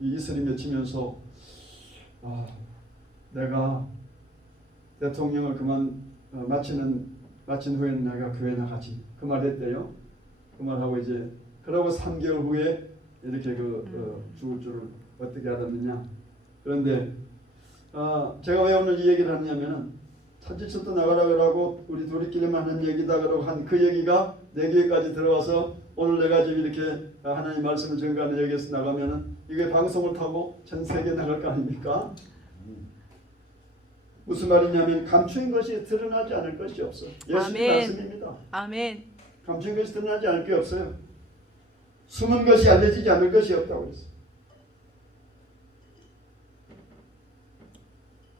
이 이슬이 맺히면서 내가 대통령을 마친 후에는 내가 교회 나가지 그 말 했대요. 그 말하고 이제 그러고 3개월 후에 이렇게 죽을 줄을 어떻게 알았느냐. 그런데 제가 왜 오늘 이 얘기를 하냐면은 차지철도 나가라 그러고 우리 둘이끼리만 하는 얘기다 그러고 한 그 얘기가 내 귀에까지 들어와서 오늘 내가 지금 이렇게 하나님 말씀을 전가하는 얘기에서 나가면은 이게 방송을 타고 전 세계에 나갈 거 아닙니까? 무슨 말이냐면 감추인 것이 드러나지 않을 것이 없어. 예수님 말씀입니다. 아멘. 감추인 것이 드러나지 않을 게 없어요. 숨은 것이 알려지지 않을 것이 없다고 했어요.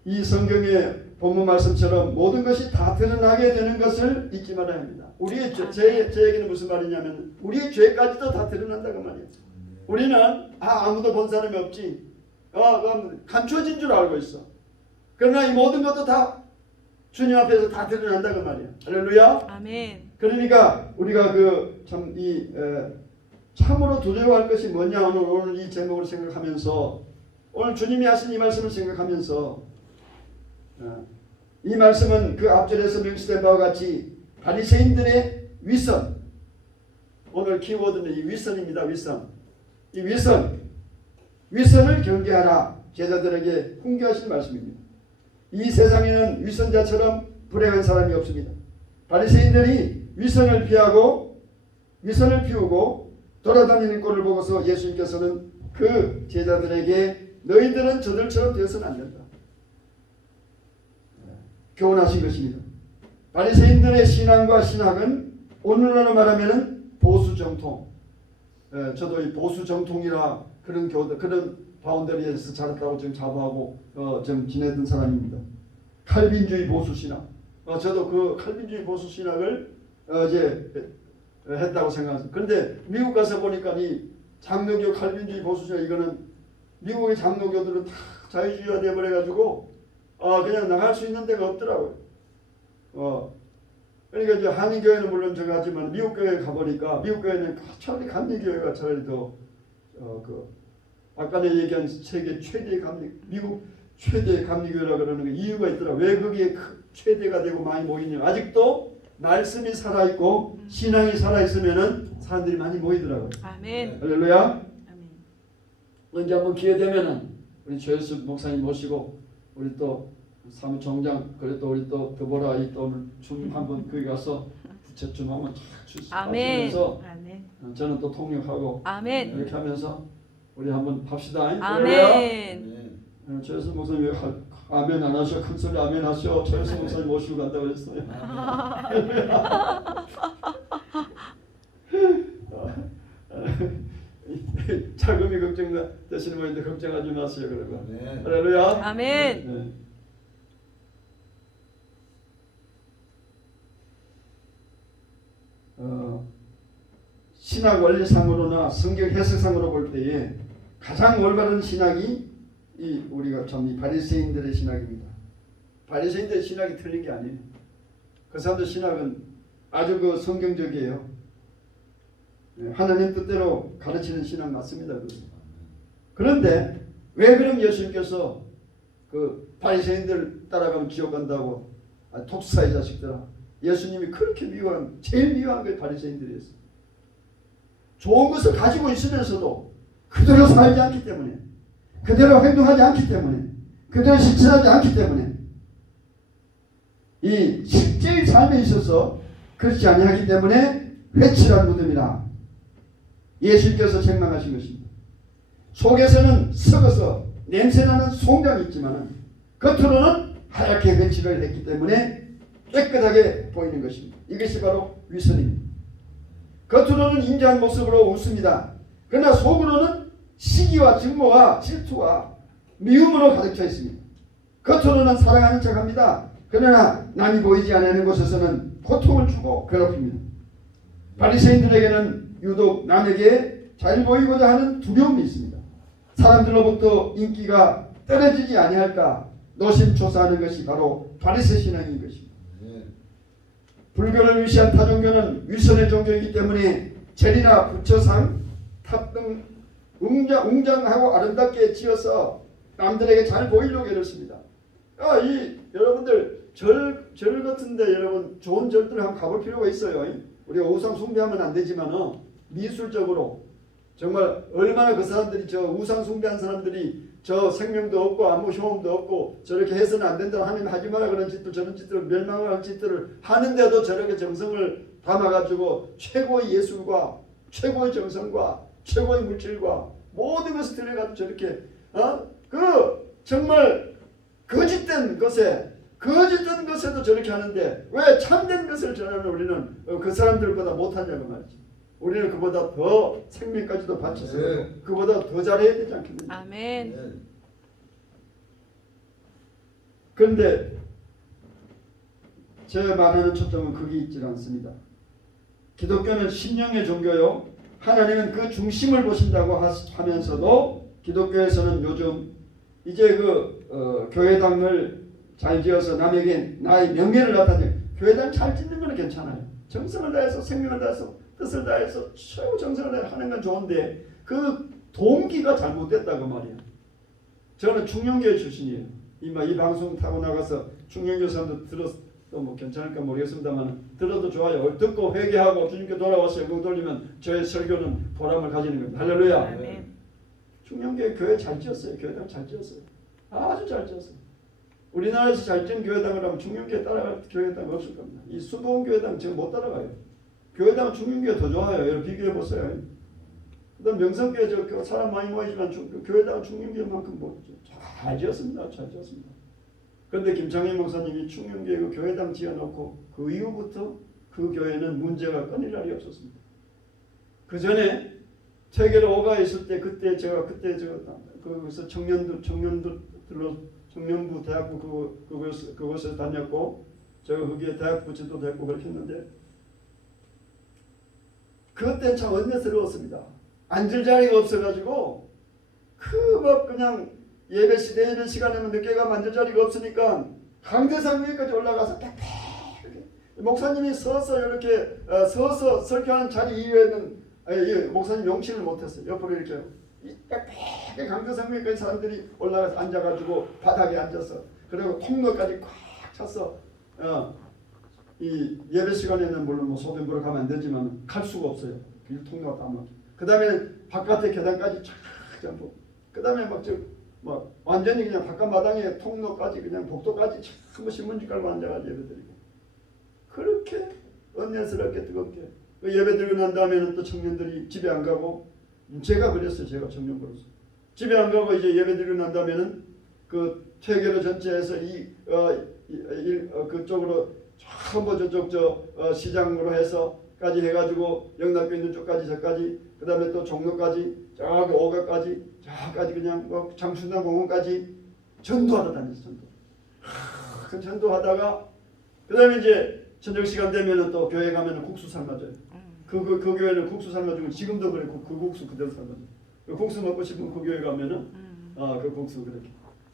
이 성경의 본문 말씀처럼 모든 것이 다 드러나게 되는 것을 잊지 말아야 합니다. 우리의 제 얘기는 무슨 말이냐면 우리의 죄까지도 다 드러난다고 말이에요. 우리는 아무도 본 사람이 없지. 감추어진 줄 알고 있어. 그러나 이 모든 것도 다 주님 앞에서 다 드러난다고 말이에요. 할렐루야. 아멘. 그러니까 우리가 참으로 두려워할 것이 뭐냐 오늘 이 제목을 생각하면서 오늘 주님이 하신 이 말씀을 생각하면서 이 말씀은 그 앞절에서 명시된 바와 같이 바리새인들의 위선, 오늘 키워드는 이 위선입니다. 위선. 이 위선을 경계하라 제자들에게 훈계하신 말씀입니다. 이 세상에는 위선자처럼 불행한 사람이 없습니다. 바리새인들이 위선을 피우고 돌아다니는 꼴을 보고서 예수님께서는 그 제자들에게 너희들은 저들처럼 되어서는 안 된다. 교훈하신 것입니다. 바리새인들의 신앙과 신학은 오늘날로 말하면 보수 정통. 저도 이 보수 정통이라 그런 바운더리에서 자랐다고 지금 자부하고 좀 지내던 사람입니다. 칼빈주의 보수 신학. 저도 그 칼빈주의 보수 신학을 이제 했다고 생각합니다. 그런데 미국 가서 보니까 이 장로교 칼빈주의 보수 신학 이거는 미국의 장로교들은 다 자유주의가 되어버려가지고 그냥 나갈 수 있는 데가 없더라고요. 그러니까 이제 한인교회는 물론 저거 하지만 미국 교회에 가보니까 미국 교회는 차라리 감리교회가 차라리 더 아까 내가 얘기한 세계 최대의 미국 최대의 감리교회라 그러는 게 이유가 있더라. 왜 거기에 최대가 되고 많이 모이냐. 아직도 말씀이 살아있고 신앙이 살아있으면은 사람들이 많이 모이더라고요. 아멘. 할렐루야. 아멘. 언제 한번 기회 되면은 우리 조혜수 목사님 모시고 우리 또 사무총장 그리고 또 우리 또 드보라 또 오늘 춤 한번 거기 가서 부채춤 한번 아멘. 추면서 아멘. 저는 또 통역하고 아멘. 이렇게 하면서 우리 한번 합시다. 아멘. 조혜수 목사님 왜 아멘 안 하셔? 큰 소리 아멘 하셔. 조혜수 목사님 모시고 간다고 그랬어요. 자금이 걱정되시는 분인데 걱정하지 마세요. 그러고 할렐루야. 아멘. 네. 신학 원리상으로나 성경 해석상으로 볼 때에 가장 올바른 신학이 우리가 참 이 바리새인들의 신학입니다. 바리새인들의 신학이 틀린 게 아니에요. 그 사람들 신학은 아주 그 성경적이에요. 하나님 뜻대로 가르치는 신학 맞습니다. 그런데 왜 그럼 예수님께서 그 바리새인들 따라가면 지옥 간다고 독사의 자식들아, 예수님이 그렇게 미워한 제일 미워한 게 바리새인들이었어요. 좋은 것을 가지고 있으면서도 그대로 살지 않기 때문에, 그대로 행동하지 않기 때문에, 그대로 실천하지 않기 때문에, 이 실제의 삶에 있어서 그렇지 아니하기 때문에 회칠한 무덤이라 예수님께서 책망하신 것입니다. 속에서는 썩어서 냄새나는 송장이 있지만 겉으로는 하얗게 회칠을 했기 때문에 깨끗하게 보이는 것입니다. 이것이 바로 위선입니다. 겉으로는 인자한 모습으로 웃습니다. 그러나 속으로는 시기와 증오와 질투와 미움으로 가득 차 있습니다. 겉으로는 사랑하는 척합니다. 그러나 남이 보이지 않는 곳에서는 고통을 주고 괴롭힙니다. 바리새인들에게는 유독 남에게 잘 보이고자 하는 두려움이 있습니다. 사람들로부터 인기가 떨어지지 아니할까 노심초사하는 것이 바로 바리새 신앙인 것입니다. 불교를 위시한 타종교는 위선의 종교이기 때문에 절이나 부처상, 탑 등 웅장하고 아름답게 지어서 남들에게 잘 보이려고 이렇습니다. 여러분들 절 같은데 여러분 좋은 절들 한번 가볼 필요가 있어요. 우리가 우상 숭배하면 안 되지만 미술적으로 정말 얼마나 그 사람들이 저 우상 숭배한 사람들이 저 생명도 없고 아무 효험도 없고 저렇게 해서는 안 된다, 하나님 하지 마라 그런 짓들, 저런 짓들을 멸망할 짓들을 하는데도 저렇게 정성을 담아가지고 최고의 예술과 최고의 정성과 최고의 물질과 모든 것을 들여가지고 저렇게 정말 거짓된 것에도 저렇게 하는데 왜 참된 것을 전하는 우리는 그 사람들보다 못하냐고 말이지. 우리는 그보다 더 생명까지도 바쳐서 그보다 더 잘해야 되지 않겠느냐. 아멘. 그런데 제 말하는 초점은 거기 있지 않습니다. 기독교는 신령의 종교요, 하나님은 그 중심을 보신다고 하면서도 기독교에서는 요즘 이제 교회당을 잘 지어서 남에게 나의 명예를 나타내, 교회당 잘 짓는 건 괜찮아요. 정성을 다해서 생명을 다해서 뜻을 다해서 최고 정성을 다해서 하는 건 좋은데 그 동기가 잘못됐다고 말이에요. 저는 충령교회 출신이에요. 이 방송 타고 나가서 충령교 사람들 들어도 뭐 괜찮을까 모르겠습니다만 들어도 좋아요. 듣고 회개하고 주님께 돌아와서 영광 돌리면 저의 설교는 보람을 가지는 겁니다. 할렐루야. 아멘. 충령교회 교회 잘 지었어요. 교회당 잘 지었어요. 아주 잘 지었어요. 우리나라에서 잘 지은 교회당을 하면 충령교회 따라갈 교회당 없을 겁니다. 이 수도원 교회당 지금 못 따라가요. 교회당은 충령교회 더 좋아요. 여러분 비교해보세요. 그 다음 명성교회 사람 많이 모이지만 교회당은 충령교회만큼 잘 지었습니다. 잘 지었습니다. 그런데 김창현 목사님이 충령교회 그 교회당 지어놓고 그 이후부터 그 교회는 문제가 끊일 날이 없었습니다. 그 전에 퇴계로 오가 있을 때 거기서 청년부 대학부 그곳에 다녔고 제가 거기에 대학 부치도 됐고 그렇게 했는데 그때 참 은혜스러웠습니다. 앉을 자리가 없어가지고 그냥 예배 시대에는 시간에는 늦게 가면 앉을 자리가 없으니까 강대상 위에까지 올라가서 빽빽하게 목사님이 서서 이렇게 서서 설교하는 자리 이외에는 목사님 용치를 못했어요. 옆으로 이렇게 빽빽하게 강대상 위에까지 사람들이 올라가서 앉아가지고 바닥에 앉아서 그리고 통로까지 꽉 차서 이 예배 시간에는 물론 뭐 소변 보러 가면 안 되지만 갈 수가 없어요. 길 통로가 다 막혀. 그 다음에 바깥에 계단까지 쫙 전부. 그 다음에 막 완전히 그냥 바깥 마당에 통로까지 그냥 복도까지 전부 신문지 깔고 앉아가지고 예배드리고 그렇게 은혜스럽게 뜨겁게 예배 드리고 난 다음에는 또 청년들이 집에 안 가고 제가 그랬어요. 제가 청년부로서 집에 안 가고 이제 예배 드리고 난 다음에는 그 퇴계로 전체에서 그쪽으로 전부 저쪽 시장으로 해서까지 해가지고 영락교 있는 쪽까지 저까지 그 다음에 또 종로까지 저기 오가까지 저까지 그냥 장춘당 공원까지 전도하러 다녔어. 전도하다가 그 다음에 이제 저녁 시간 되면은 또 교회 가면은 국수 삶아줘요. 그 교회는 국수 삶아주고 지금도 그래 그 국수 그대로 삶아줘. 그 국수 먹고 싶으면 그 교회 가면은 그 국수 그렇게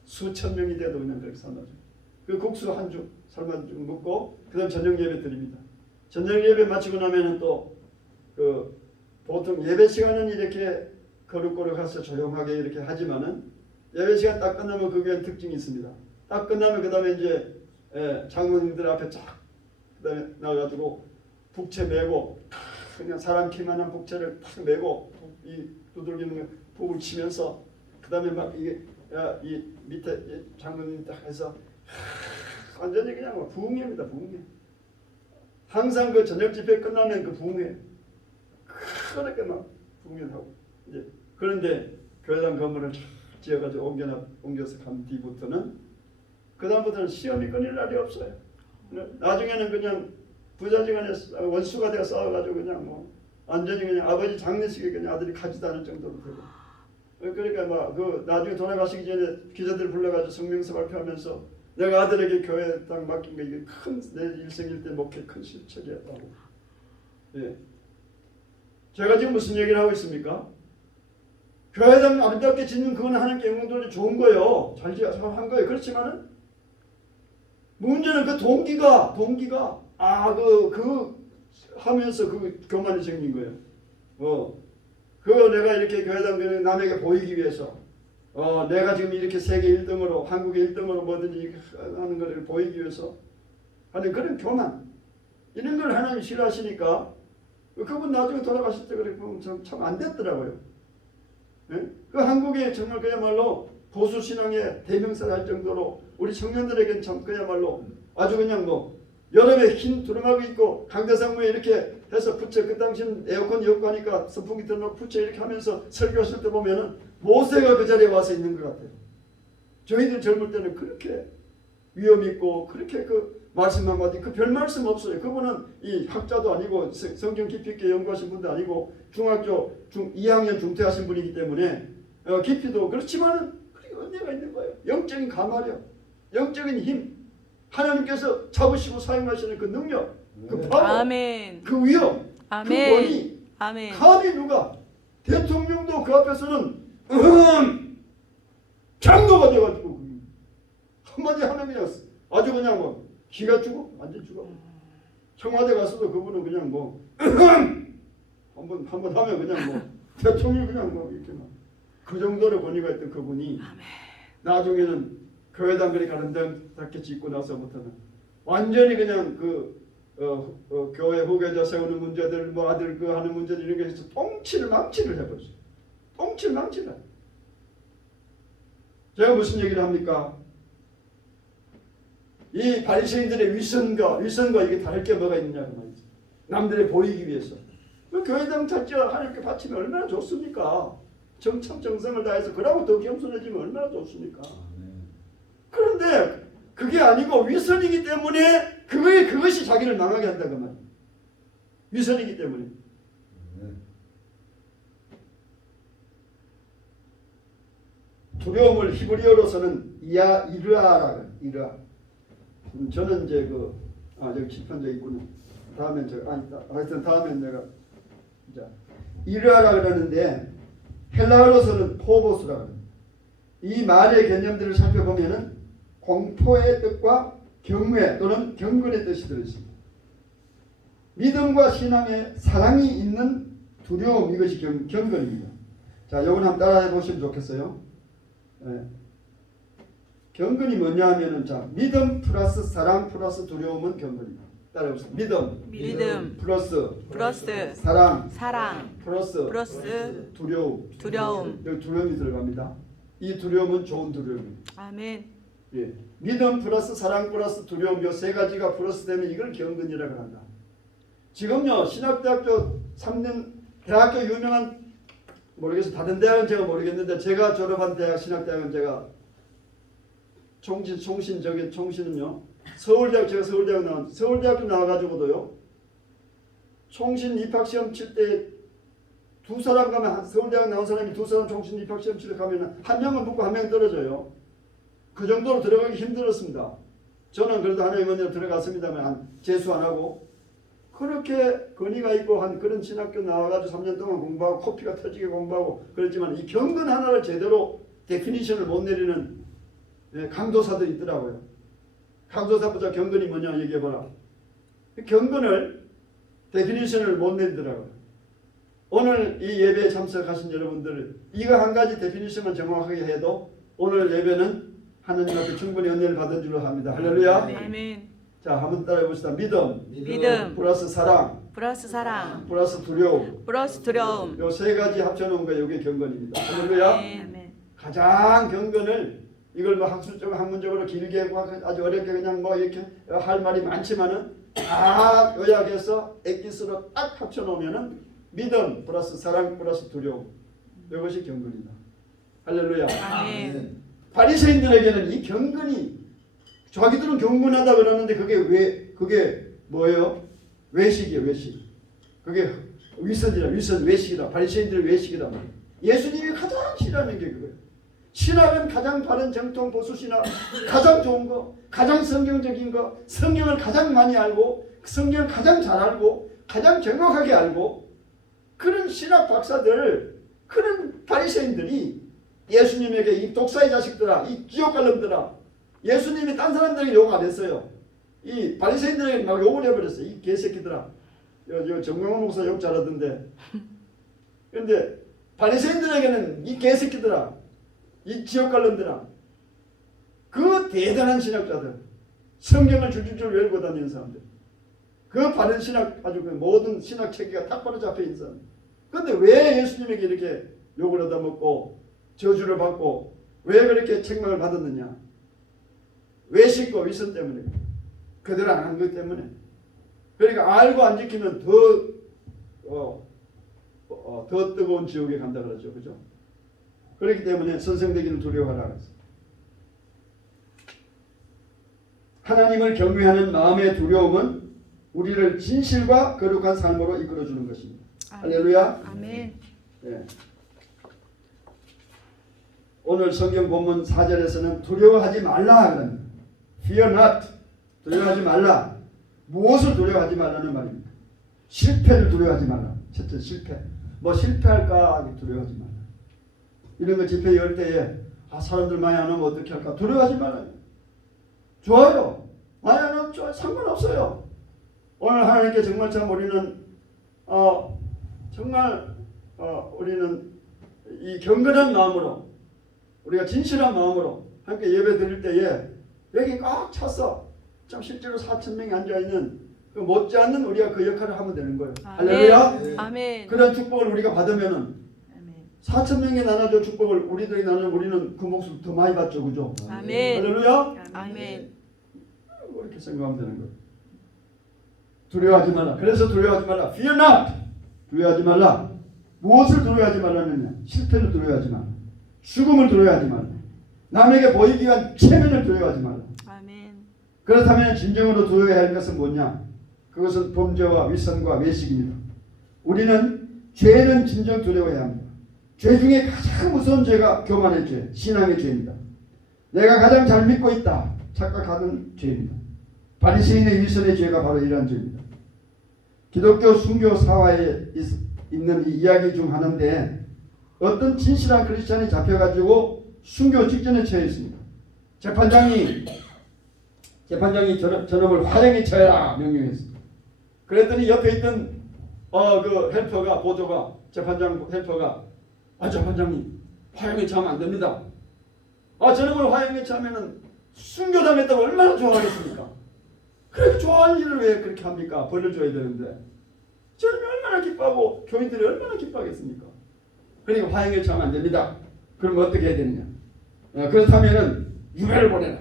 수천 명이 돼도 그냥 그렇게 삶아줘. 그 국수 한 줌 삶아주고 먹고 그다음 저녁 예배 드립니다. 저녁 예배 마치고 나면은 또 그 보통 예배 시간은 이렇게 거룩거룩 가서 조용하게 이렇게 하지만은 예배 시간 딱 끝나면 그 교회는 특징이 있습니다. 딱 끝나면 그다음에 이제 장로님들 앞에 쫙 그다음에 나가지고 북채 메고 그냥 사람 키만한 북채를 탁 메고 이 두들기는 북을 치면서 그다음에 막 이게 이 밑에 장로님 딱 해서 완전히 그냥 뭐 부흥회입니다. 부흥회. 항상 그 저녁 집회 끝나면 그 부흥회 그렇게 막 부흥회하고 이제 그런데 교회당 건물을 지어가지고 옮겨서 간 뒤부터는 그 다음부터는 시험이 끊일 날이 없어요. 나중에는 그냥 부자지간에 원수가 되어 싸워가지고 그냥 뭐 완전히 그냥 아버지 장례식에 그냥 아들이 가지도 않을 정도로 되고 그러니까 막 그 나중에 돌아가시기 전에 기자들 불러가지고 성명서 발표하면서 내가 아들에게 교회 땅 맡긴 거 이게 큰 내 일생일 때 목회 큰 실책이었다고. 예. 제가 지금 무슨 얘기를 하고 있습니까? 교회당 아름답게 짓는 그건 하나님께 영광 돌리 좋은 거예요. 잘 한 거예요. 그렇지만은 문제는 그 동기가 하면서 그 교만이 생긴 거예요. 그거 내가 이렇게 교회당 남에게 보이기 위해서 내가 지금 이렇게 세계 1등으로 한국의 1등으로 뭐든지 하는 것을 보이기 위해서 하는 그런 교만 이런 걸 하나님이 싫어하시니까 그분 나중에 돌아가실 때 그래 보면 참 안 됐더라고요. 네? 그 한국에 정말 그야말로 보수 신앙의 대명사를 할 정도로 우리 청년들에게는 참 그야말로 아주 그냥 뭐 여름에 흰 두루마기 입고 강대상무에 이렇게 해서 부채 그 당시는 에어컨이 없고 하니까 선풍기 틀어놓고 부채 이렇게 하면서 설교했을 때 보면은 모세가 그 자리에 와서 있는 것 같아요. 저희들 젊을 때는 그렇게 위험 있고 그렇게 그 말씀 한마디 그 별 말씀 없어요. 그분은 이 학자도 아니고 성경 깊이 있게 연구하신 분도 아니고 중학교 2학년 중퇴하신 분이기 때문에 깊이도 그렇지만은 그렇게 은혜가 있는 거예요. 영적인 가마력, 영적인 힘, 하나님께서 잡으시고 사용하시는 그 능력, 그 파워, 아멘. 그 위엄, 아멘. 그 권위, 아멘. 감히 누가 대통령도 그 앞에서는 장로가 돼가지고 한마디 하면 그냥 아주 그냥 뭐 기가 죽어 완전 죽어. 청와대 가서도 그분은 그냥 뭐 한번 하면 그냥 뭐 대통령 그냥 뭐 이렇게 막 그 정도로 권위가 있던 그분이 나중에는 교회당 그렇게 아름답게 짓고 나서부터는 완전히 그냥 교회 후계자 세우는 문제들 뭐 아들 그 하는 문제들 이런 게 있어 똥칠망치를 해버렸어요. 똥칠망치를. 제가 무슨 얘기를 합니까? 이 바리새인들의 위선과 이게 다를 게 뭐가 있느냐 그 말이죠. 남들에 보이기 위해서. 그 교회당 자체가 하나님께 바치면 얼마나 좋습니까? 정성을 다해서 그러고 더 겸손해지면 얼마나 좋습니까? 그런데 그게 아니고 위선이기 때문에 그것이 자기를 망하게 한다 그 말이에요. 위선이기 때문에. 두려움을 히브리어로서는 이르아라고 이르아. 저는 이제 여기 칠판져 있군요. 다음엔 하여튼 다음엔 내가 이르아라 그러는데 헬라어로서는 포보스라고 합니다. 이 말의 개념들을 살펴보면은 공포의 뜻과 경외 또는 경건의 뜻이 들어있습니다. 믿음과 신앙에 사랑이 있는 두려움 이것이 경건입니다. 자, 요건 한번 따라해 보시면 좋겠어요. 네. 경건이 뭐냐 하면은 자 믿음 플러스 사랑 플러스 두려움은 경건입니다. 따라해보세요. 믿음 플러스 사랑 플러스 두려움 여기 두려움이 들어갑니다. 이 두려움은 좋은 두려움입니다. 아멘. 예. 믿음 플러스 사랑 플러스 두려움 이 세 가지가 플러스 되면 이걸 경건이라고 한다. 지금요 신학대학교 3년 대학교 유명한 모르겠어요. 다른 대학은 제가 모르겠는데 제가 졸업한 대학 신학대학은 제가 총신은요 제가 서울대학 나왔는데 서울대학교 나와가지고도요 총신 입학시험 칠 때 두 사람 가면 서울대학 나온 사람이 두 사람 총신 입학시험 치러 가면 한 명은 붙고 한 명 떨어져요. 그 정도로 들어가기 힘들었습니다. 저는 그래도 하나님 은혜로 들어갔습니다만 재수 안 하고 그렇게 권위가 있고 한 그런 신학교 나와가지고 3년 동안 공부하고 코피가 터지게 공부하고 그렇지만 이 경건 하나를 제대로 데피니션을 못 내리는 강도사들이 있더라고요. 강도사보다 경건이 뭐냐 얘기해봐라. 경건을 데피니션을 못 내리더라고요. 오늘 이 예배에 참석하신 여러분들 이거 한 가지 데피니션만 정확하게 해도 오늘 예배는 하나님 앞에 충분히 은혜를 받은 줄로 합니다. 할렐루야. 아멘. 자, 한번 따라해 봅시다. 믿음 믿음 플러스 사랑 플러스 사랑 플러스 두려움. 플러스 두려움. 요 세 가지 합쳐놓은 거 이게 경건입니다. 할렐루야. 아멘. 가장 경건을 이걸 뭐 학술적으로 학문적으로 길게 아주 어렵게 그냥 뭐 이렇게 할 말이 많지만은 딱 요약해서 엑기스로 딱 합쳐놓으면은 믿음 플러스 사랑 플러스 두려움. 이것이 경건이다. 할렐루야. 아멘. 바리새인들에게는 이 경건이 자기들은 경건하다 그러는데 그게 뭐예요? 외식이에요. 외식. 그게 위선 외식이다. 바리새인들의 외식이다. 예수님이 가장 싫어하는 게 그거예요. 신학은 가장 바른 정통 보수 신학, 가장 좋은 거, 가장 성경적인 거, 성경을 가장 많이 알고 성경을 가장 잘 알고 가장 정확하게 알고 그런 신학 박사들, 그런 바리새인들이 예수님에게 이 독사의 자식들아, 이 지옥 갈놈들아, 예수님이 딴 사람들에게 욕 안 했어요. 이 바리새인들에게 막 욕을 해버렸어요. 이 개새끼들아. 정명훈 목사 욕 잘하던데. 그런데 바리새인들에게는 이 개새끼들아, 이 지옥 갈놈들아, 그 대단한 신학자들, 성경을 줄줄줄 외우고 다니는 사람들, 그 바른 신학, 아주 그 모든 신학 체계가 딱 바로 잡혀 있는 사람. 그런데 왜 예수님에게 이렇게 욕을 얻어먹고 저주를 받고 왜 그렇게 책망을 받았느냐? 외식과 위선 때문에, 그대로 안 한 것 때문에. 그러니까 알고 안 지키면 더 뜨거운 지옥에 간다 그러죠, 그죠? 그렇기 때문에 선생되기는 두려워하라 그랬어요. 하나님을 경외하는 마음의 두려움은 우리를 진실과 거룩한 삶으로 이끌어주는 것입니다. 할렐루야. 아멘. 네. 오늘 성경 본문 4절에서는 두려워하지 말라 그럽니다. Fear not. 두려워하지 말라. 무엇을 두려워하지 말라는 말입니다. 실패를 두려워하지 말라. 첫째 실패. 뭐 실패할까 두려워하지 말라. 이런 거 집회 열 때에 사람들 많이 안 오면 어떻게 할까 두려워하지 말라. 좋아요. 많이 안 오면 좋아요. 상관없어요. 오늘 하나님께 정말 참 우리는 우리는 이 경건한 마음으로 우리가 진실한 마음으로 함께 예배 드릴 때에 여기 꽉 찼어. 참 실제로 4,000명이 앉아있는 그 못지않는 우리가 그 역할을 하면 되는 거예요. 할렐루야. 아멘. 그런 축복을 우리가 받으면은 4,000명이 나눠줘 축복을 우리들이 나누면 우리는 그 몫을 더 많이 받죠. 그죠? 아멘. 할렐루야. 아멘. 이렇게 생각하면 되는 거예요. 두려워하지 말라. 그래서 두려워하지 말라. Fear not. 두려워하지 말라. 무엇을 두려워하지 말라느냐? 실패를 두려워하지 말라. 죽음을 두려워하지 말라. 남에게 보이기 위한 체면을 두려워하지 말라. 아멘. 그렇다면 진정으로 두려워해야 할 것은 뭐냐? 그것은 범죄와 위선과 외식입니다. 우리는 죄는 진정 두려워해야 합니다. 죄 중에 가장 무서운 죄가 교만의 죄, 신앙의 죄입니다. 내가 가장 잘 믿고 있다 착각하는 죄입니다. 바리새인의 위선의 죄가 바로 이러한 죄입니다. 기독교 순교 사화에 있는 이 이야기 중 하나인데 어떤 진실한 크리스찬이 잡혀가지고 순교 직전에 처해 있습니다. 재판장이 저놈을 화형에 처해라 명령했습니다. 그랬더니 옆에 있던 그 헬퍼가 보조가 재판장 헬퍼가 재판장님 화형에 처하면 안 됩니다. 저놈을 화형에 처하면은 순교당했다고 얼마나 좋아하겠습니까? 그렇게 좋아하는 일을 왜 그렇게 합니까? 벌을 줘야 되는데 저놈이 얼마나 기뻐하고 교인들이 얼마나 기뻐하겠습니까? 그러니까 화형에 처하면 안 됩니다. 그럼 어떻게 해야 되느냐? 그렇다면은 유배를 보내라.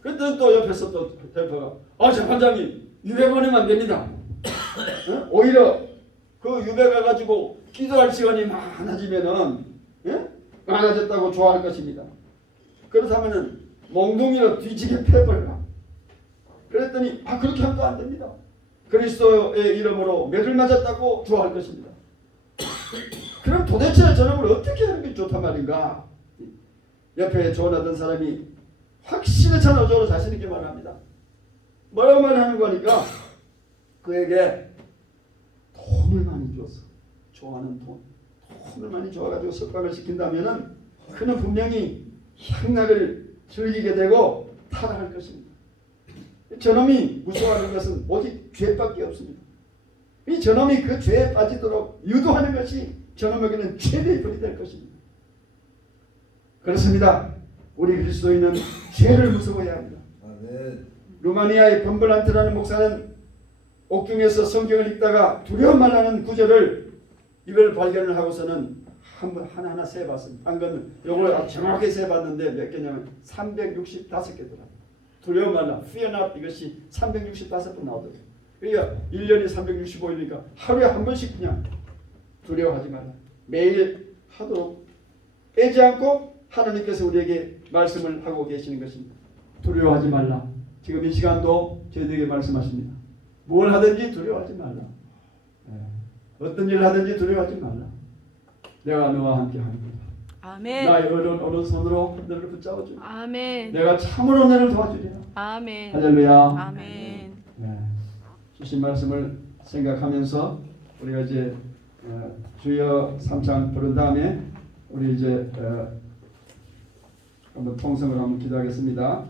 그랬더니 또 옆에서 또 헬퍼가 재판장님 유배 보내면 안 됩니다. 오히려 그 유배 가가지고 기도할 시간이 많아지면은 많아졌다고 좋아할 것입니다. 그렇다면은 몽둥이로 뒤지게 패버려라. 그랬더니 그렇게 하면 안 됩니다. 그리스도의 이름으로 매를 맞았다고 좋아할 것입니다. 그럼 도대체 저놈을 어떻게 하는 게 좋단 말인가? 옆에 조언하던 사람이 확신에 찬 어조로 자신 있게 말합니다. 뭐라고 말하는 거니까 그에게 돈을 많이 줬어. 좋아하는 돈을 많이 줘가지고 석방을 시킨다면은 그는 분명히 향락을 즐기게 되고 타락할 것입니다. 저놈이 무서워하는 것은 오직 죄밖에 없습니다. 이 저놈이 그 죄에 빠지도록 유도하는 것이 저놈에게는 최대의 벌이 될 것입니다. 그렇습니다. 우리 그리스도인은 죄를 무서워해야 합니다. 아멘. 루마니아의 범블란트라는 목사는 옥중에서 성경을 읽다가 두려움 말라는 구절을 이걸 발견을 하고서는 한번 하나하나 세봤습니다. 방금 요걸 정확히 세봤는데 몇 개냐면 365개더라. 두려움 말라, fear not, 이것이 365번 나오더라고요. 그러니까 1년이 365일이니까 하루에 한 번씩 그냥 두려워하지 말라. 매일 하도록 빼지 않고 하나님께서 우리에게 말씀을 하고 계시는 것입니다. 두려워하지 말라. 지금 이 시간도 저희들에게 말씀하십니다. 뭘 하든지 두려워하지 말라. 어떤 일을 하든지 두려워하지 말라. 내가 너와 함께 하리라. 아멘. 나의 오른손으로 너를 붙잡아주리. 아멘. 내가 참으로 너를 도와주리라. 아멘. 할렐루야. 아멘. 주신 말씀을 생각하면서 우리가 이제 주여 3창 부른 다음에 우리 이제 한번 통성을 한번 기도하겠습니다.